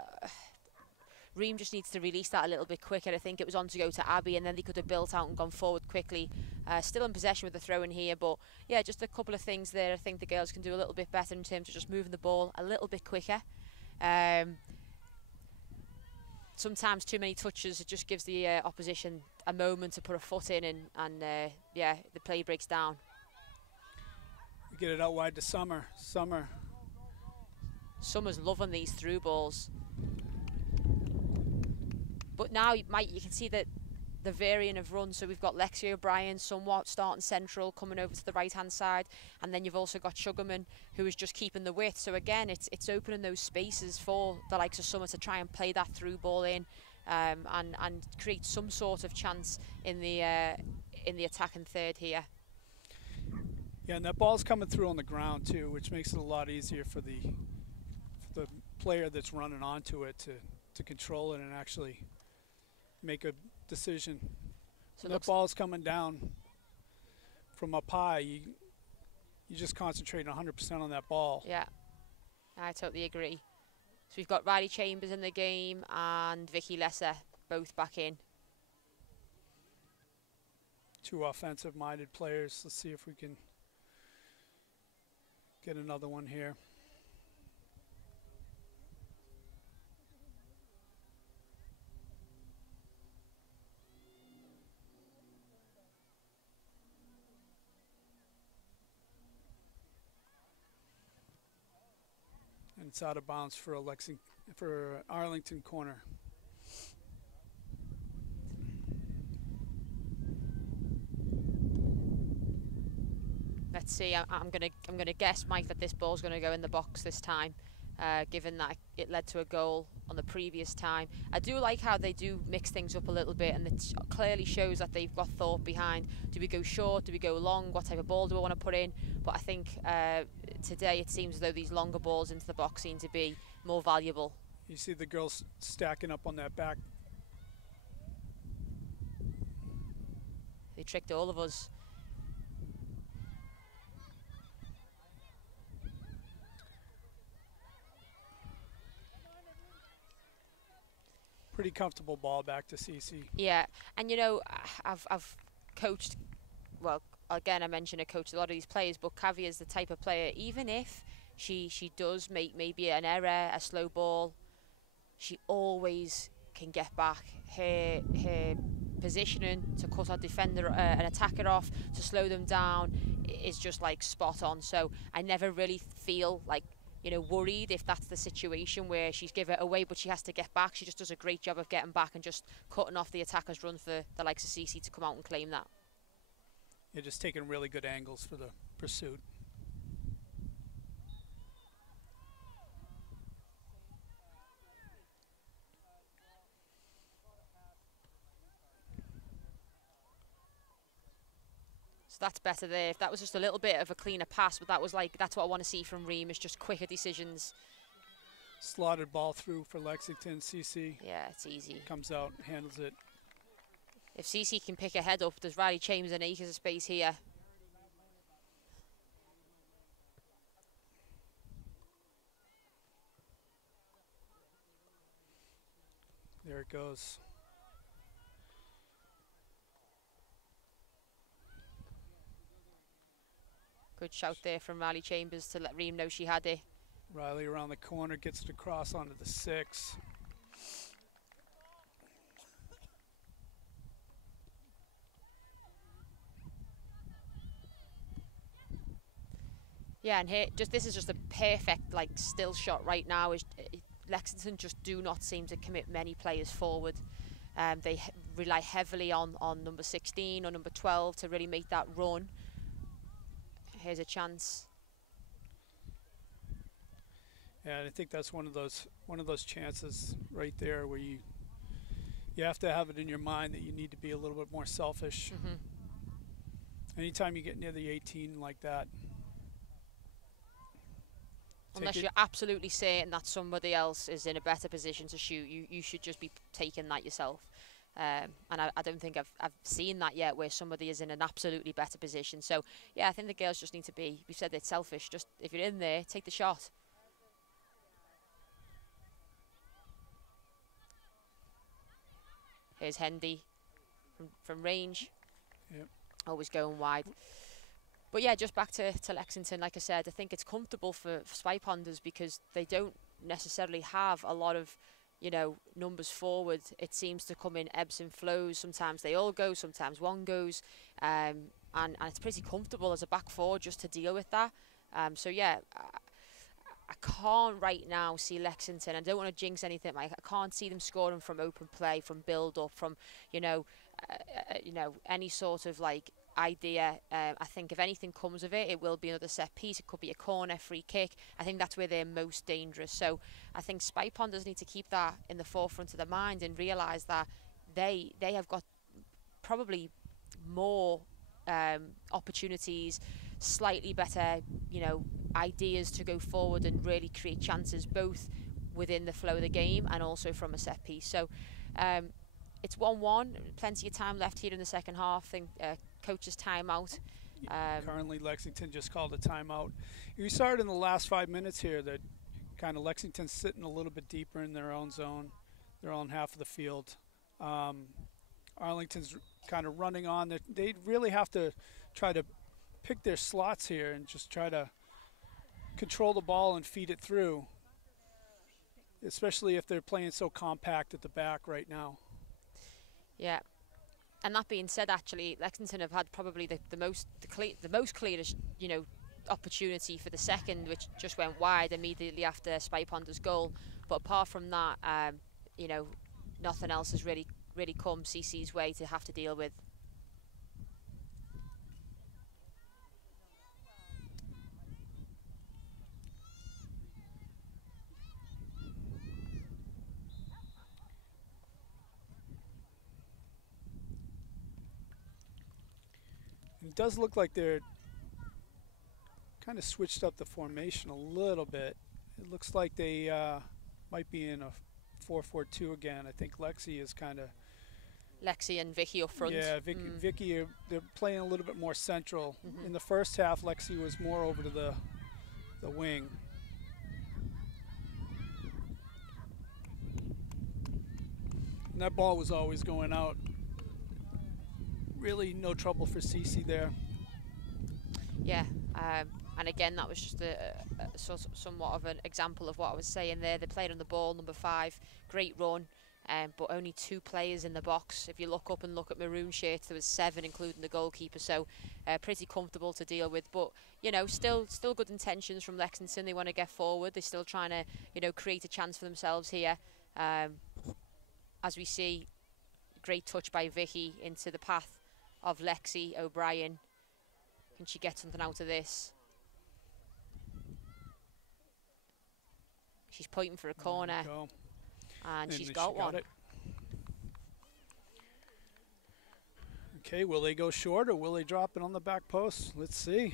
Ream just needs to release that a little bit quicker. I think it was on to go to Abby, and then they could have built out and gone forward quickly. Still in possession with the throw in here, but yeah, just a couple of things there. I think the girls can do a little bit better in terms of just moving the ball a little bit quicker. Sometimes too many touches, it just gives the opposition a moment to put a foot in, and yeah, the play breaks down. We get it out wide to Summer. Summer's loving these through balls. But now, Mike, you can see that the varying of runs. So we've got Lexi O'Brien somewhat starting central, coming over to the right-hand side. And then you've also got Sugarman, who is just keeping the width. So again, it's opening those spaces for the likes of Summer to try and play that through ball in, and create some sort of chance in the attacking third here. Yeah, and that ball's coming through on the ground too, which makes it a lot easier for the player that's running onto it to control it and actually make a decision. So that ball's coming down from up high. You just concentrate 100% on that ball. Yeah, I totally agree. So we've got Riley Chambers in the game and Vicky Lesser both back in. Two offensive-minded players. Let's see if we can get another one here. And it's out of bounds for Arlington corner. Let's see. I'm gonna guess, Mike, that this ball's gonna go in the box this time, given that it led to a goal on the previous time. I do like how they do mix things up a little bit, and it clearly shows that they've got thought behind. Do we go short? Do we go long? What type of ball do we want to put in? But I think today it seems as though these longer balls into the box seem to be more valuable. You see the girls stacking up on that back. They tricked all of us. Pretty comfortable ball back to CC. Yeah, and you know, I've coached, well, again, I mentioned I coached a lot of these players, but Kavi is the type of player, even if she does make maybe an error, a slow ball, she always can get back. Her positioning to cut our defender, an attacker off, to slow them down is just like spot on. So I never really feel like, you know, worried if that's the situation where she's given it away, but she has to get back. She just does a great job of getting back and just cutting off the attacker's run for the likes of CC to come out and claim that. You're just taking really good angles for the pursuit. That's better there. If that was just a little bit of a cleaner pass, but that was like, that's what I want to see from Reem, is just quicker decisions. Slotted ball through for Lexington. CC. Yeah, it's easy. Comes out, handles it. If CC can pick her head up, there's Riley Chambers and acres of space here. There it goes. Good shout there from Riley Chambers to let Reem know she had it. Riley around the corner, gets it across onto the 6. Yeah, and here, this is just a perfect like still shot right now. Lexington just do not seem to commit many players forward. They rely heavily on number 16 or number 12 to really make that run. Here's a chance. Yeah, and I think that's one of those chances right there where you have to have it in your mind that you need to be a little bit more selfish. Anytime you get near the 18 like that. Unless you're absolutely certain that somebody else is in a better position to shoot, you should just be taking that yourself. And I don't think I've seen that yet, where somebody is in an absolutely better position. So yeah, I think the girls just need to be, we said it's selfish, just if you're in there, take the shot. Here's Hendy from range. Yep. Always going wide. But yeah, just back to Lexington, like I said, I think it's comfortable for Spy Ponders because they don't necessarily have a lot of, you know, numbers forward. It seems to come in ebbs and flows. Sometimes they all go, sometimes one goes. And it's pretty comfortable as a back four just to deal with that. So yeah, I can't right now see Lexington. I don't want to jinx anything. Like, I can't see them scoring from open play, from build up, from any sort of like idea. I think if anything comes of it, it will be another set piece. It could be a corner, free kick. I think that's where they're most dangerous. So I think Spy Ponders need to keep that in the forefront of their mind and realise that they have got probably more opportunities, slightly better, ideas to go forward and really create chances, both within the flow of the game and also from a set piece. So it's 1-1, plenty of time left here in the second half. I think coach's timeout. Currently Lexington just called a timeout. You started in the last 5 minutes here that kind of Lexington's sitting a little bit deeper in their own zone, their own half of the field. Arlington's kind of running on. They really have to try to pick their slots here and just try to control the ball and feed it through, especially if they're playing so compact at the back right now. Yeah, and that being said, actually, Lexington have had probably the most clearest, opportunity for the second, which just went wide immediately after Spy Ponder's goal. But apart from that, nothing else has really come CC's way to have to deal with. It does look like they're kind of switched up the formation a little bit. It looks like they might be in a 4-4-2 again. I think Lexi is kind of... Lexi and Vicky up front. Yeah, Vicky, they're playing a little bit more central. In the first half, Lexi was more over to the wing. And that ball was always going out. Really no trouble for Cece there. Yeah, and again, that was just somewhat of an example of what I was saying there. They played on the ball, number 5, great run, but only 2 players in the box. If you look up and look at maroon shirts, there was 7, including the goalkeeper, so pretty comfortable to deal with. But, you know, still good intentions from Lexington. They want to get forward. They're still trying to, you know, create a chance for themselves here. As we see, great touch by Vicky into the path of Lexi O'Brien. Can she get something out of this? She's pointing for a corner, and she's got one. Okay, will they go short or will they drop it on the back post? Let's see.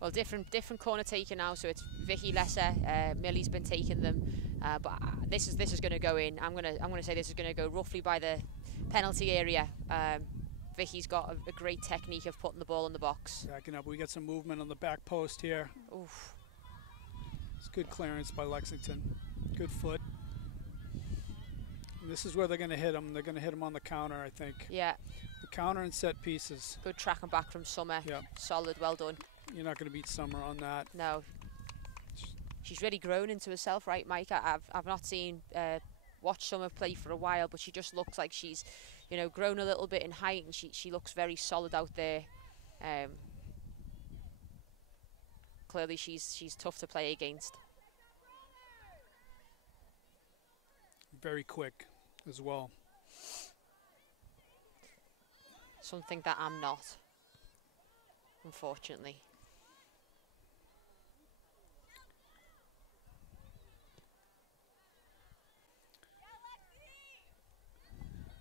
Well, different corner taken now, so it's Vicky Lesser. Millie's been taking them, but this is going to go in. I'm gonna say this is going to go roughly by the penalty area. Vicky's got a great technique of putting the ball in the box. Backing up, we got some movement on the back post here. Oof. It's good clearance by Lexington. Good foot. And this is where they're going to hit them. They're going to hit them on the counter, I think. Yeah. The counter and set pieces. Good tracking back from Summer. Yeah. Solid, well done. You're not going to beat Summer on that. No. She's really grown into herself, right, Mike? I've not seen watch Summer play for a while, but she just looks like she's, you know, grown a little bit in height, and she looks very solid out there. Clearly, she's tough to play against. Very quick as well. Something that I'm not, unfortunately.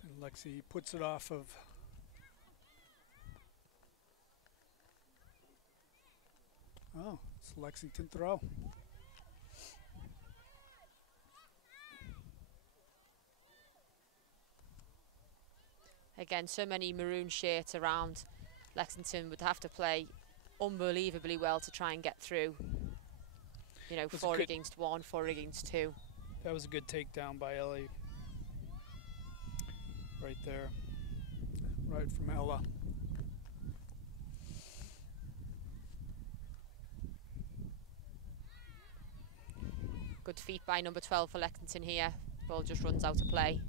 And Lexi puts it off of... Oh, it's a Lexington throw. Again, so many maroon shirts around. Lexington would have to play unbelievably well to try and get through. You know, 4 against 1, 4 against 2. That was a good takedown by Ellie. Right there. Right from Ella. Good feet by number 12 for Lexington here. Ball just runs out of play.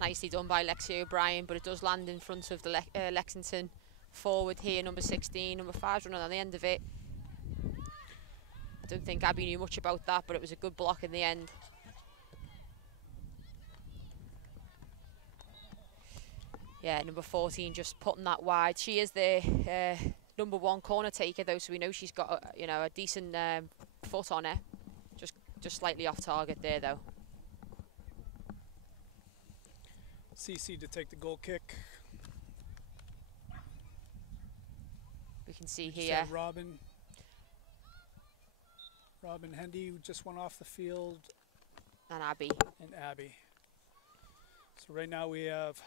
Nicely done by Lexi O'Brien, but it does land in front of the Lexington forward here, number 16. Number 5's running on the end of it. I don't think Abby knew much about that, but it was a good block in the end. Yeah, number 14 just putting that wide. She is the number 1 corner taker, though, so we know she's got you know, a decent foot on her. Just slightly off target there, though. CC to take the goal kick. We can see here Robin Hendy, who just went off the field. And Abby. So right now we have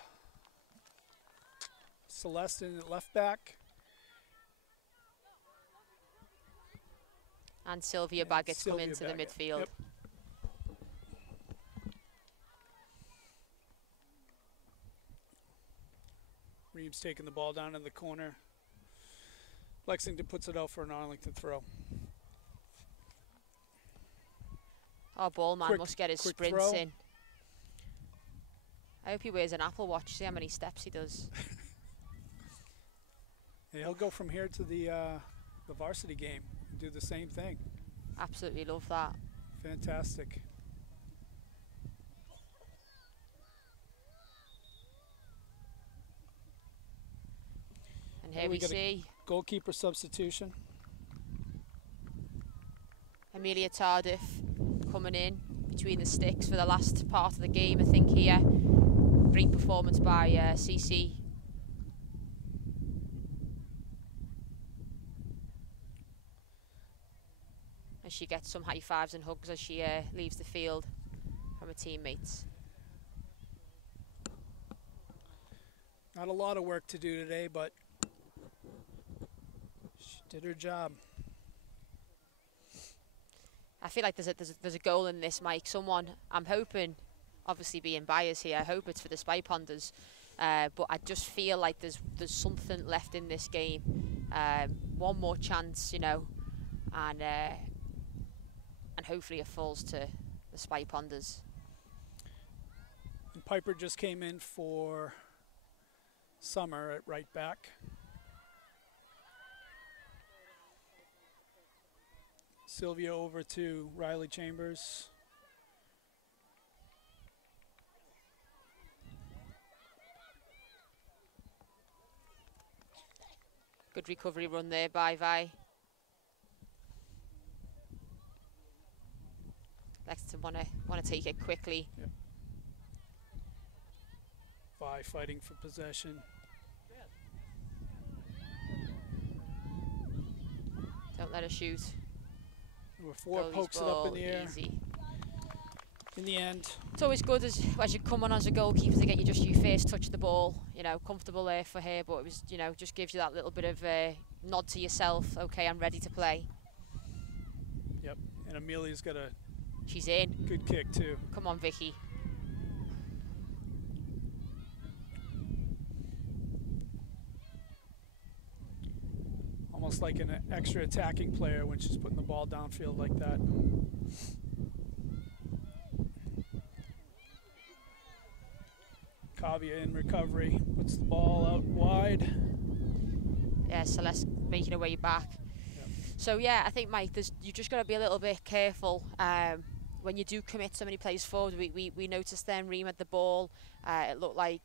Celeste in at left back. And Sylvia Baggett's come into the midfield. Yep. Reeves taking the ball down in the corner. Lexington puts it out for an Arlington throw. Our ball man must get his sprints throw. in. I hope he wears an Apple Watch. See how many steps he does. Yeah, he'll go from here to the varsity game and do the same thing. Absolutely love that. Fantastic. here we see goalkeeper substitution. Amelia Tardif coming in between the sticks for the last part of the game, I think, here. Great performance by CC. And she gets some high fives and hugs as she leaves the field from her teammates. Not a lot of work to do today, but she did her job. I feel like there's a goal in this, Mike. Someone, I'm hoping, obviously being biased here, I hope it's for the Spy Ponders, but I just feel like there's something left in this game. One more chance, you know, and hopefully it falls to the Spy Ponders. And Piper just came in for Summer at right back. Sylvia over to Riley Chambers. Good recovery run there by Vi. Lexington want to take it quickly. Yep. Vi fighting for possession. Don't let her shoot. Number 4 pokes it up in the air. Easy. In the end. It's always good as you come on as a goalkeeper to get your first touch of the ball. You know, comfortable there for her, but it was, you know, just gives you that little bit of nod to yourself. Okay, I'm ready to play. Yep, and Amelia's got a She's in. Good kick too. Come on, Vicky. Almost like an extra attacking player when she's putting the ball downfield like that. Kavia in recovery, puts the ball out wide. Yeah, Celeste making her way back. Yep. So yeah, I think, Mike, you just got to be a little bit careful when you do commit so many plays forward. We noticed then Reem had the ball. It looked like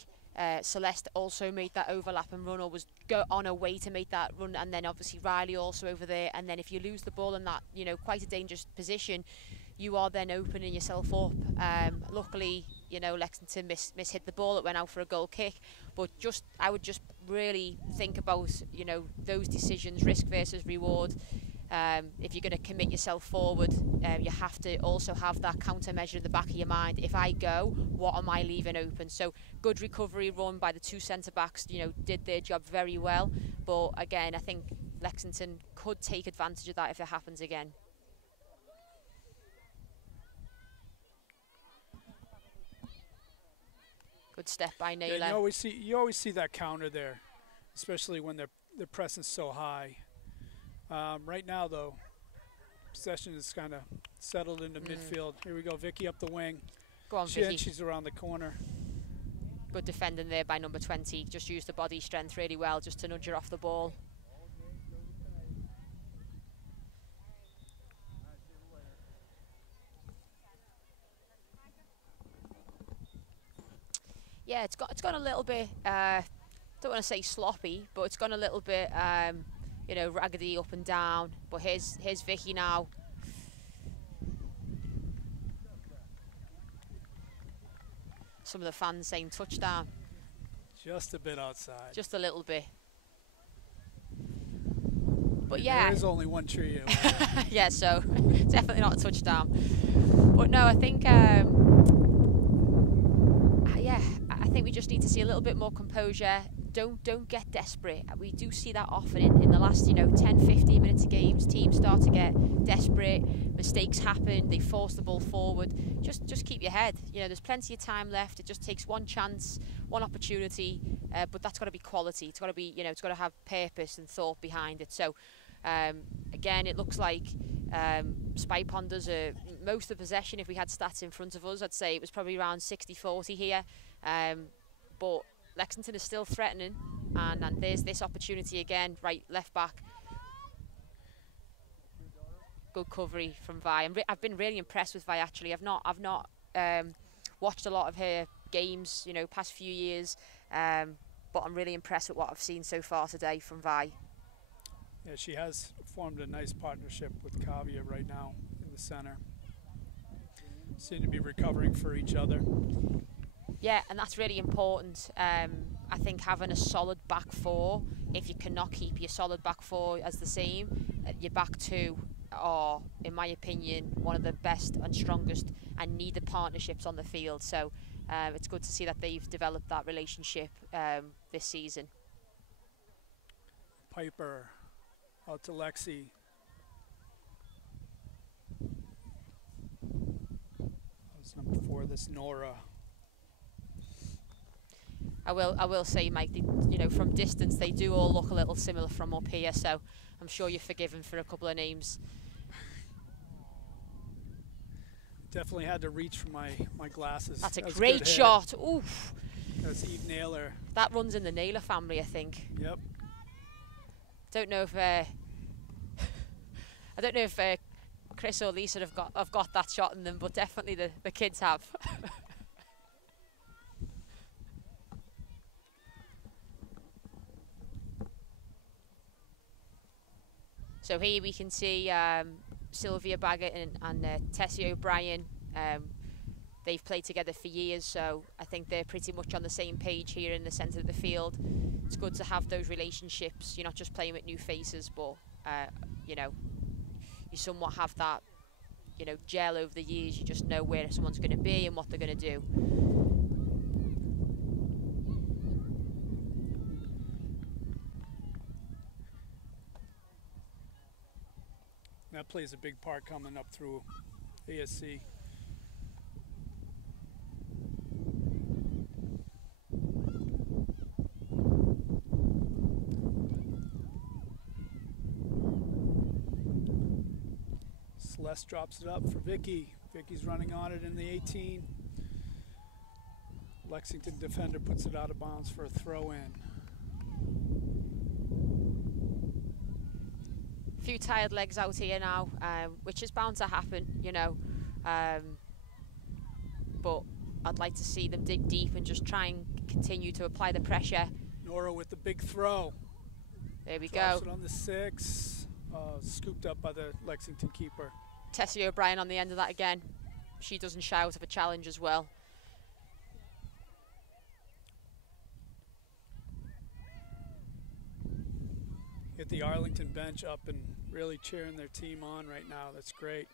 Celeste also made that overlap and run, or was on her way to make that run, and then obviously Riley also over there. And then if you lose the ball in that, you know, quite a dangerous position, you are then opening yourself up. Luckily, you know, Lexington hit the ball. It went out for a goal kick. But I would just really think about, you know, those decisions, risk versus reward. If you're going to commit yourself forward, you have to also have that countermeasure in the back of your mind. If I go, what am I leaving open? So good recovery run by the two centre-backs, you know, did their job very well. But again, I think Lexington could take advantage of that if it happens again. Good step by Naylor. Yeah, you always see that counter there, especially when they're pressing so high. Right now, though, possession is kind of settled into midfield. Here we go, Vicky up the wing. Go on, Vicky. She's around the corner. Good defending there by number 20. Just used the body strength really well just to nudge her off the ball. Yeah, it's gone a little bit, don't want to say sloppy, but it's gone a little bit, you know, raggedy up and down. But here's Vicky now. Some of the fans saying touchdown. Just a bit outside. Just a little bit. But yeah. There is only one trio. Yeah, so definitely not a touchdown. But no, I think, yeah, I think we just need to see a little bit more composure. Don't get desperate. We do see that often in the last, you know, 10-15 minutes of games. Teams start to get desperate, mistakes happen, they force the ball forward. Just keep your head. You know, there's plenty of time left. It just takes one chance, one opportunity, but that's got to be quality. It's got to be, you know, it's got to have purpose and thought behind it. So again, it looks like Spy Ponders are most of the possession. If we had stats in front of us, I'd say it was probably around 60-40 here. But Lexington is still threatening, and there's this opportunity again, right, left back. Good covery from Vi. I've been really impressed with Vi, actually. I've not watched a lot of her games, you know, past few years, but I'm really impressed with what I've seen so far today from Vi. Yeah, she has formed a nice partnership with Kavya right now in the center. Seem to be recovering for each other. Yeah, and that's really important. I think having a solid back four, if you cannot keep your solid back four as the same, your back two are, in my opinion, one of the best and strongest and needed partnerships on the field. So it's good to see that they've developed that relationship this season. Piper out to Lexi. That's number 4. This Nora. I will say, Mike, you know, from distance they do all look a little similar from up here, so I'm sure you're forgiven for a couple of names. Definitely had to reach for my glasses. That's a great shot. Oof. That's Eve Naylor. That runs in the Naylor family, I think. Yep. Don't know if I don't know if Chris or Lisa have got that shot in them, but definitely the kids have. So here we can see Sylvia Baggett and Tessie O'Brien. They've played together for years, so I think they're pretty much on the same page here in the centre of the field. It's good to have those relationships. You're not just playing with new faces, but you know, you somewhat have that, you know, gel over the years. You just know where someone's going to be and what they're going to do. That plays a big part coming up through ASC. Celeste drops it up for Vicky. Vicky's running on it in the 18. Lexington defender puts it out of bounds for a throw-in. Few tired legs out here now, which is bound to happen, you know. But I'd like to see them dig deep and just try and continue to apply the pressure. Nora with the big throw. There we Drops go. it on the 6. Scooped up by the Lexington keeper. Tessie O'Brien on the end of that again. She doesn't shy out of a challenge as well. Get the Arlington bench up and really cheering their team on right now. That's great.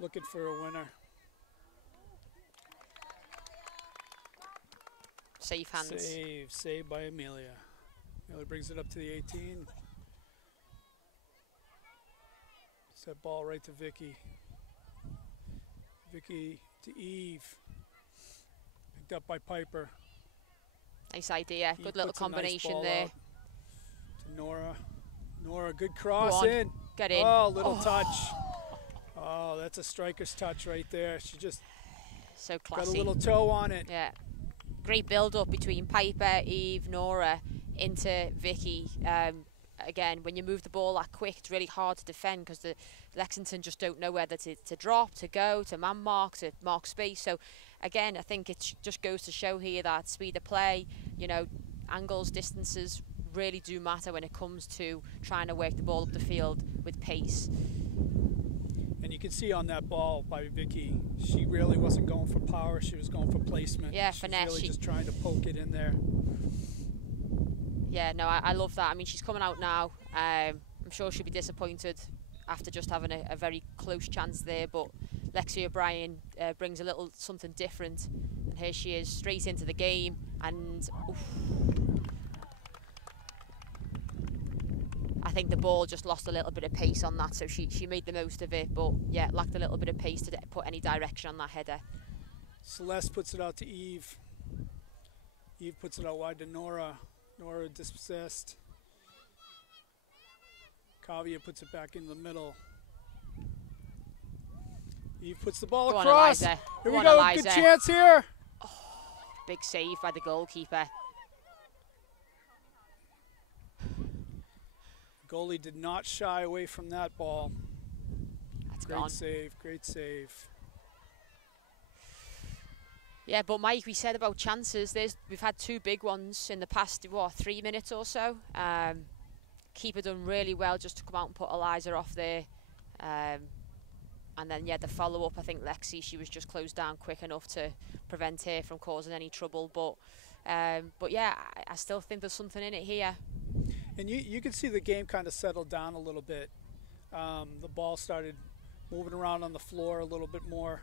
Looking for a winner. Safe hands. Save by Amelia. Amelia brings it up to the 18. Set ball right to Vicky. Vicky to Eve. Picked up by Piper. Nice idea. Eve Good little puts a nice combination ball there. out to Nora. Nora, good cross Go on. in. Get in. Oh, little touch. Oh, that's a striker's touch right there. She just So classy. got a little toe on it. Yeah. Great build-up between Piper, Eve, Nora into Vicky. Again, when you move the ball that quick, it's really hard to defend because the Lexington just don't know whether to drop, to go, to man mark, to mark space. So, again, I think it just goes to show here that speed of play, you know, angles, distances really do matter when it comes to trying to work the ball up the field with pace. And you can see on that ball by Vicky, she really wasn't going for power. She was going for placement. Yeah, she finesse. was really just trying to poke it in there. Yeah, no, I love that. I mean, she's coming out now. I'm sure she'll be disappointed after just having a very close chance there, but Lexi O'Brien brings a little something different, and here she is straight into the game, and oof. I think the ball just lost a little bit of pace on that, so she made the most of it, but yeah, lacked a little bit of pace to put any direction on that header. Celeste puts it out to Eve. Eve puts it out wide to Nora. Nora dispossessed. Kavya puts it back in the middle. Eve puts the ball across. Here we go, good chance here. Oh, big save by the goalkeeper. Goalie did not shy away from that ball. That's great gone. Save, great save. Yeah, but Mike, we said about chances. We've had 2 big ones in the past, what, 3 minutes or so. Keeper done really well just to come out and put Eliza off there. And then, yeah, the follow-up, I think Lexi, she was just closed down quick enough to prevent her from causing any trouble. But yeah, I still think there's something in it here. And you can see the game kind of settled down a little bit. The ball started moving around on the floor a little bit more.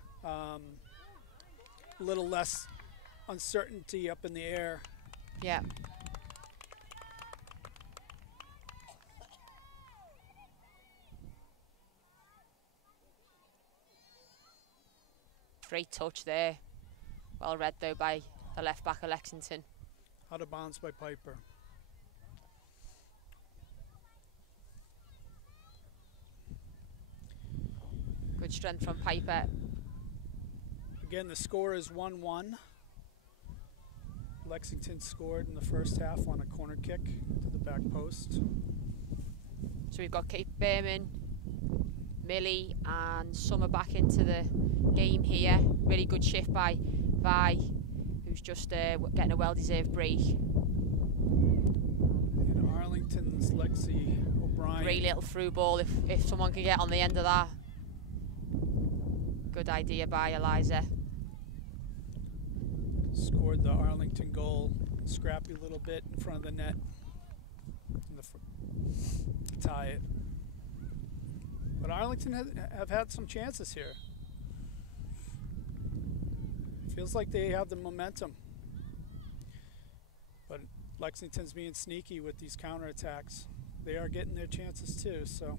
A little less uncertainty up in the air. Yeah. Great touch there. Well read though by the left back of Lexington. Out of bounds by Piper. Good strength from Piper. Again, the score is 1-1. Lexington scored in the first half on a corner kick to the back post. So we've got Kate Behrman, Millie and Summer back into the game here. Really good shift by Vi, who's just getting a well-deserved break. And Arlington's Lexi O'Brien. Great little through ball if someone can get on the end of that. Good idea by Eliza. Scored the Arlington goal, scrappy a little bit in front of the net to tie it. But Arlington have had some chances here. Feels like they have the momentum. But Lexington's being sneaky with these counterattacks. They are getting their chances too, so.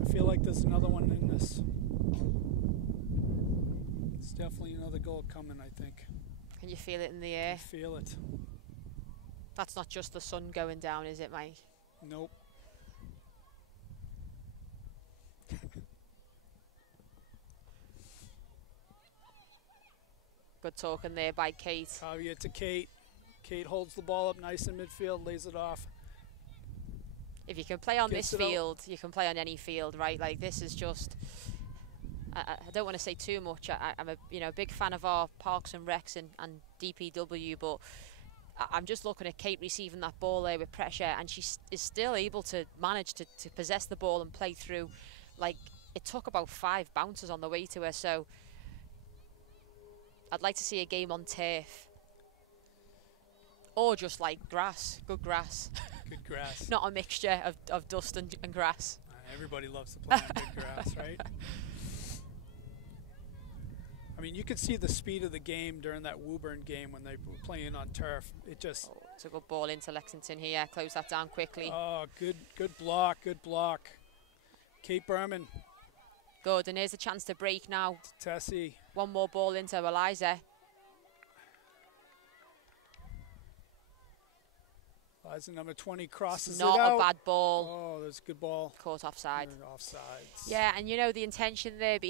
I feel like there's another one in this. It's definitely another goal coming, I think. Can you feel it in the air? I feel it. That's not just the sun going down, is it, Mike? Nope. Good talking there by Kate. Caveat to Kate. Kate holds the ball up nice in midfield, lays it off. If you can play on Gets this it field, you can play on any field, right? Like this is just. I don't want to say too much. I'm a big fan of our Parks and Recs and DPW, but I'm just looking at Kate receiving that ball there with pressure, and she is still able to manage to possess the ball and play through. Like it took about 5 bounces on the way to her, so I'd like to see a game on turf. Or just like grass, good grass. Good grass. Not a mixture of dust and grass. Everybody loves to play on good grass, right? I mean, you could see the speed of the game during that Woburn game when they were playing on turf. It just... Oh, it's a good ball into Lexington here. Close that down quickly. Oh, good block, good block. Kate Berman. Good, and here's a chance to break now. Tessie. One more ball into Eliza. Eliza number 20 crosses Not it out. a bad ball. Oh, that's a good ball. Caught offside. Offsides. Yeah, and you know the intention there.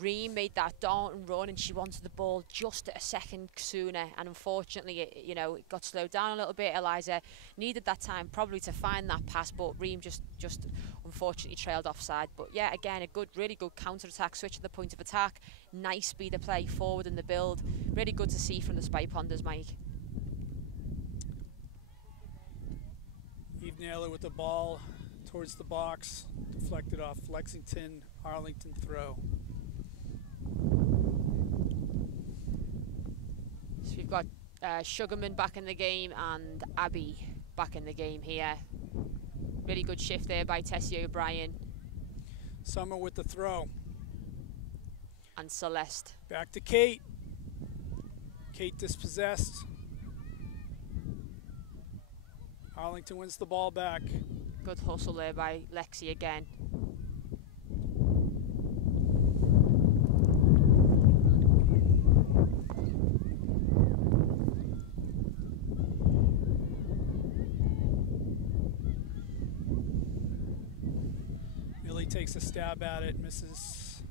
Reem made that darting run, and she wanted the ball just a second sooner. And unfortunately, it got slowed down a little bit. Eliza needed that time probably to find that pass, but Reem just unfortunately trailed offside. But yeah, again, a really good counter-attack, switch to the point of attack. Nice speed of play forward in the build. Really good to see from the Spy Ponders, Mike. Eve Naylor with the ball towards the box, deflected off Lexington, Arlington throw. So we've got Sugarman back in the game and Abby back in the game here. Really good shift there by Tessie O'Brien. Summer with the throw. And Celeste. Back to Kate. Kate dispossessed. Arlington wins the ball back. Good hustle there by Lexi again. Millie takes a stab at it, misses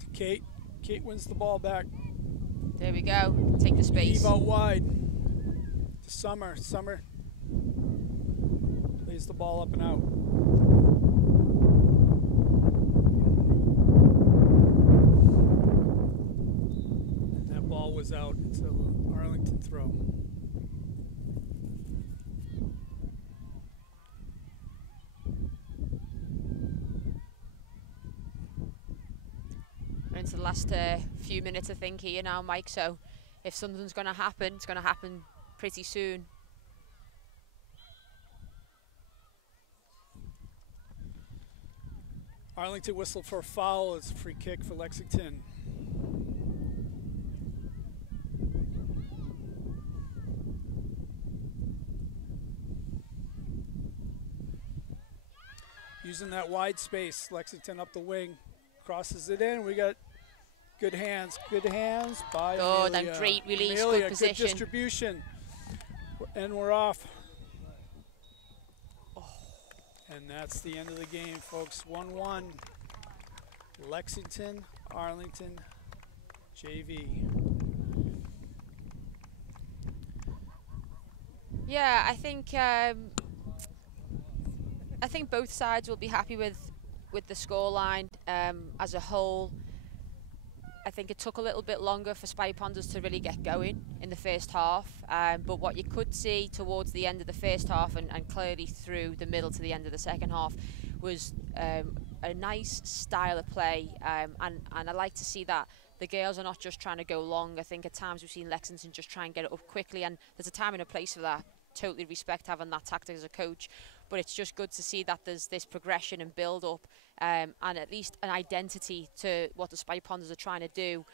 to Kate. Kate wins the ball back. There we go. Take the space. Eve out wide to Summer. Summer plays the ball up and out. out. It's a Arlington throw. We're into the last few minutes, I think, here now, Mike. So if something's going to happen, it's going to happen pretty soon. Arlington whistled for a foul. It's a free kick for Lexington. Using that wide space, Lexington up the wing, crosses it in. We got good hands by Oh, Amelia. then great release, Amelia, good position. good distribution, and we're off. Oh. And that's the end of the game, folks. 1-1. Lexington, Arlington, JV. Yeah, I think both sides will be happy with the scoreline as a whole. I think it took a little bit longer for Spy Ponders to really get going in the first half, but what you could see towards the end of the first half and clearly through the middle to the end of the second half was a nice style of play, and I like to see that the girls are not just trying to go long. I think at times we've seen Lexington just try and get it up quickly, and there's a time and a place for that. Totally respect having that tactic as a coach, but it's just good to see that there's this progression and build up, and at least an identity to what the Spy Ponders are trying to do.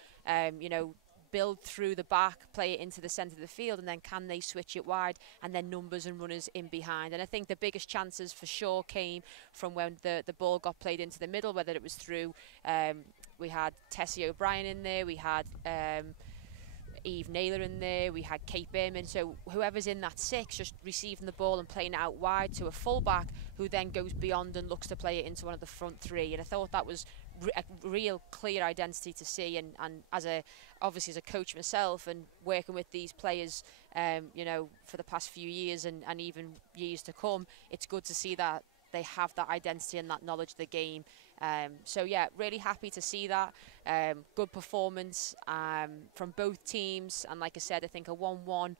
You know, build through the back, play it into the centre of the field, and then can they switch it wide, and then numbers and runners in behind. And I think the biggest chances for sure came from when the ball got played into the middle, whether it was through, we had Tessie O'Brien in there, we had Eve Naylor in there, we had Kate Behrman, so whoever's in that six just receiving the ball and playing it out wide to a fullback who then goes beyond and looks to play it into one of the front three. And I thought that was a real clear identity to see, and obviously as a coach myself and working with these players you know, for the past few years and even years to come, it's good to see that they have that identity and that knowledge of the game. So yeah, really happy to see that. Good performance from both teams, and like I said, I think a 1-1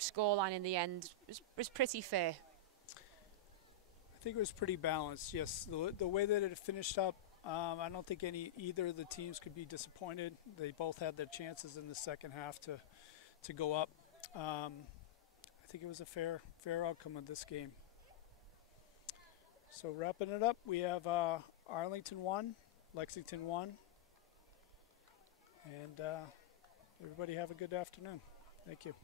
scoreline in the end was pretty fair. I think it was pretty balanced, yes. The way that it finished up, I don't think either of the teams could be disappointed. They both had their chances in the second half to go up. I think it was a fair outcome of this game. So wrapping it up, we have Arlington 1, Lexington 1, and everybody have a good afternoon. Thank you.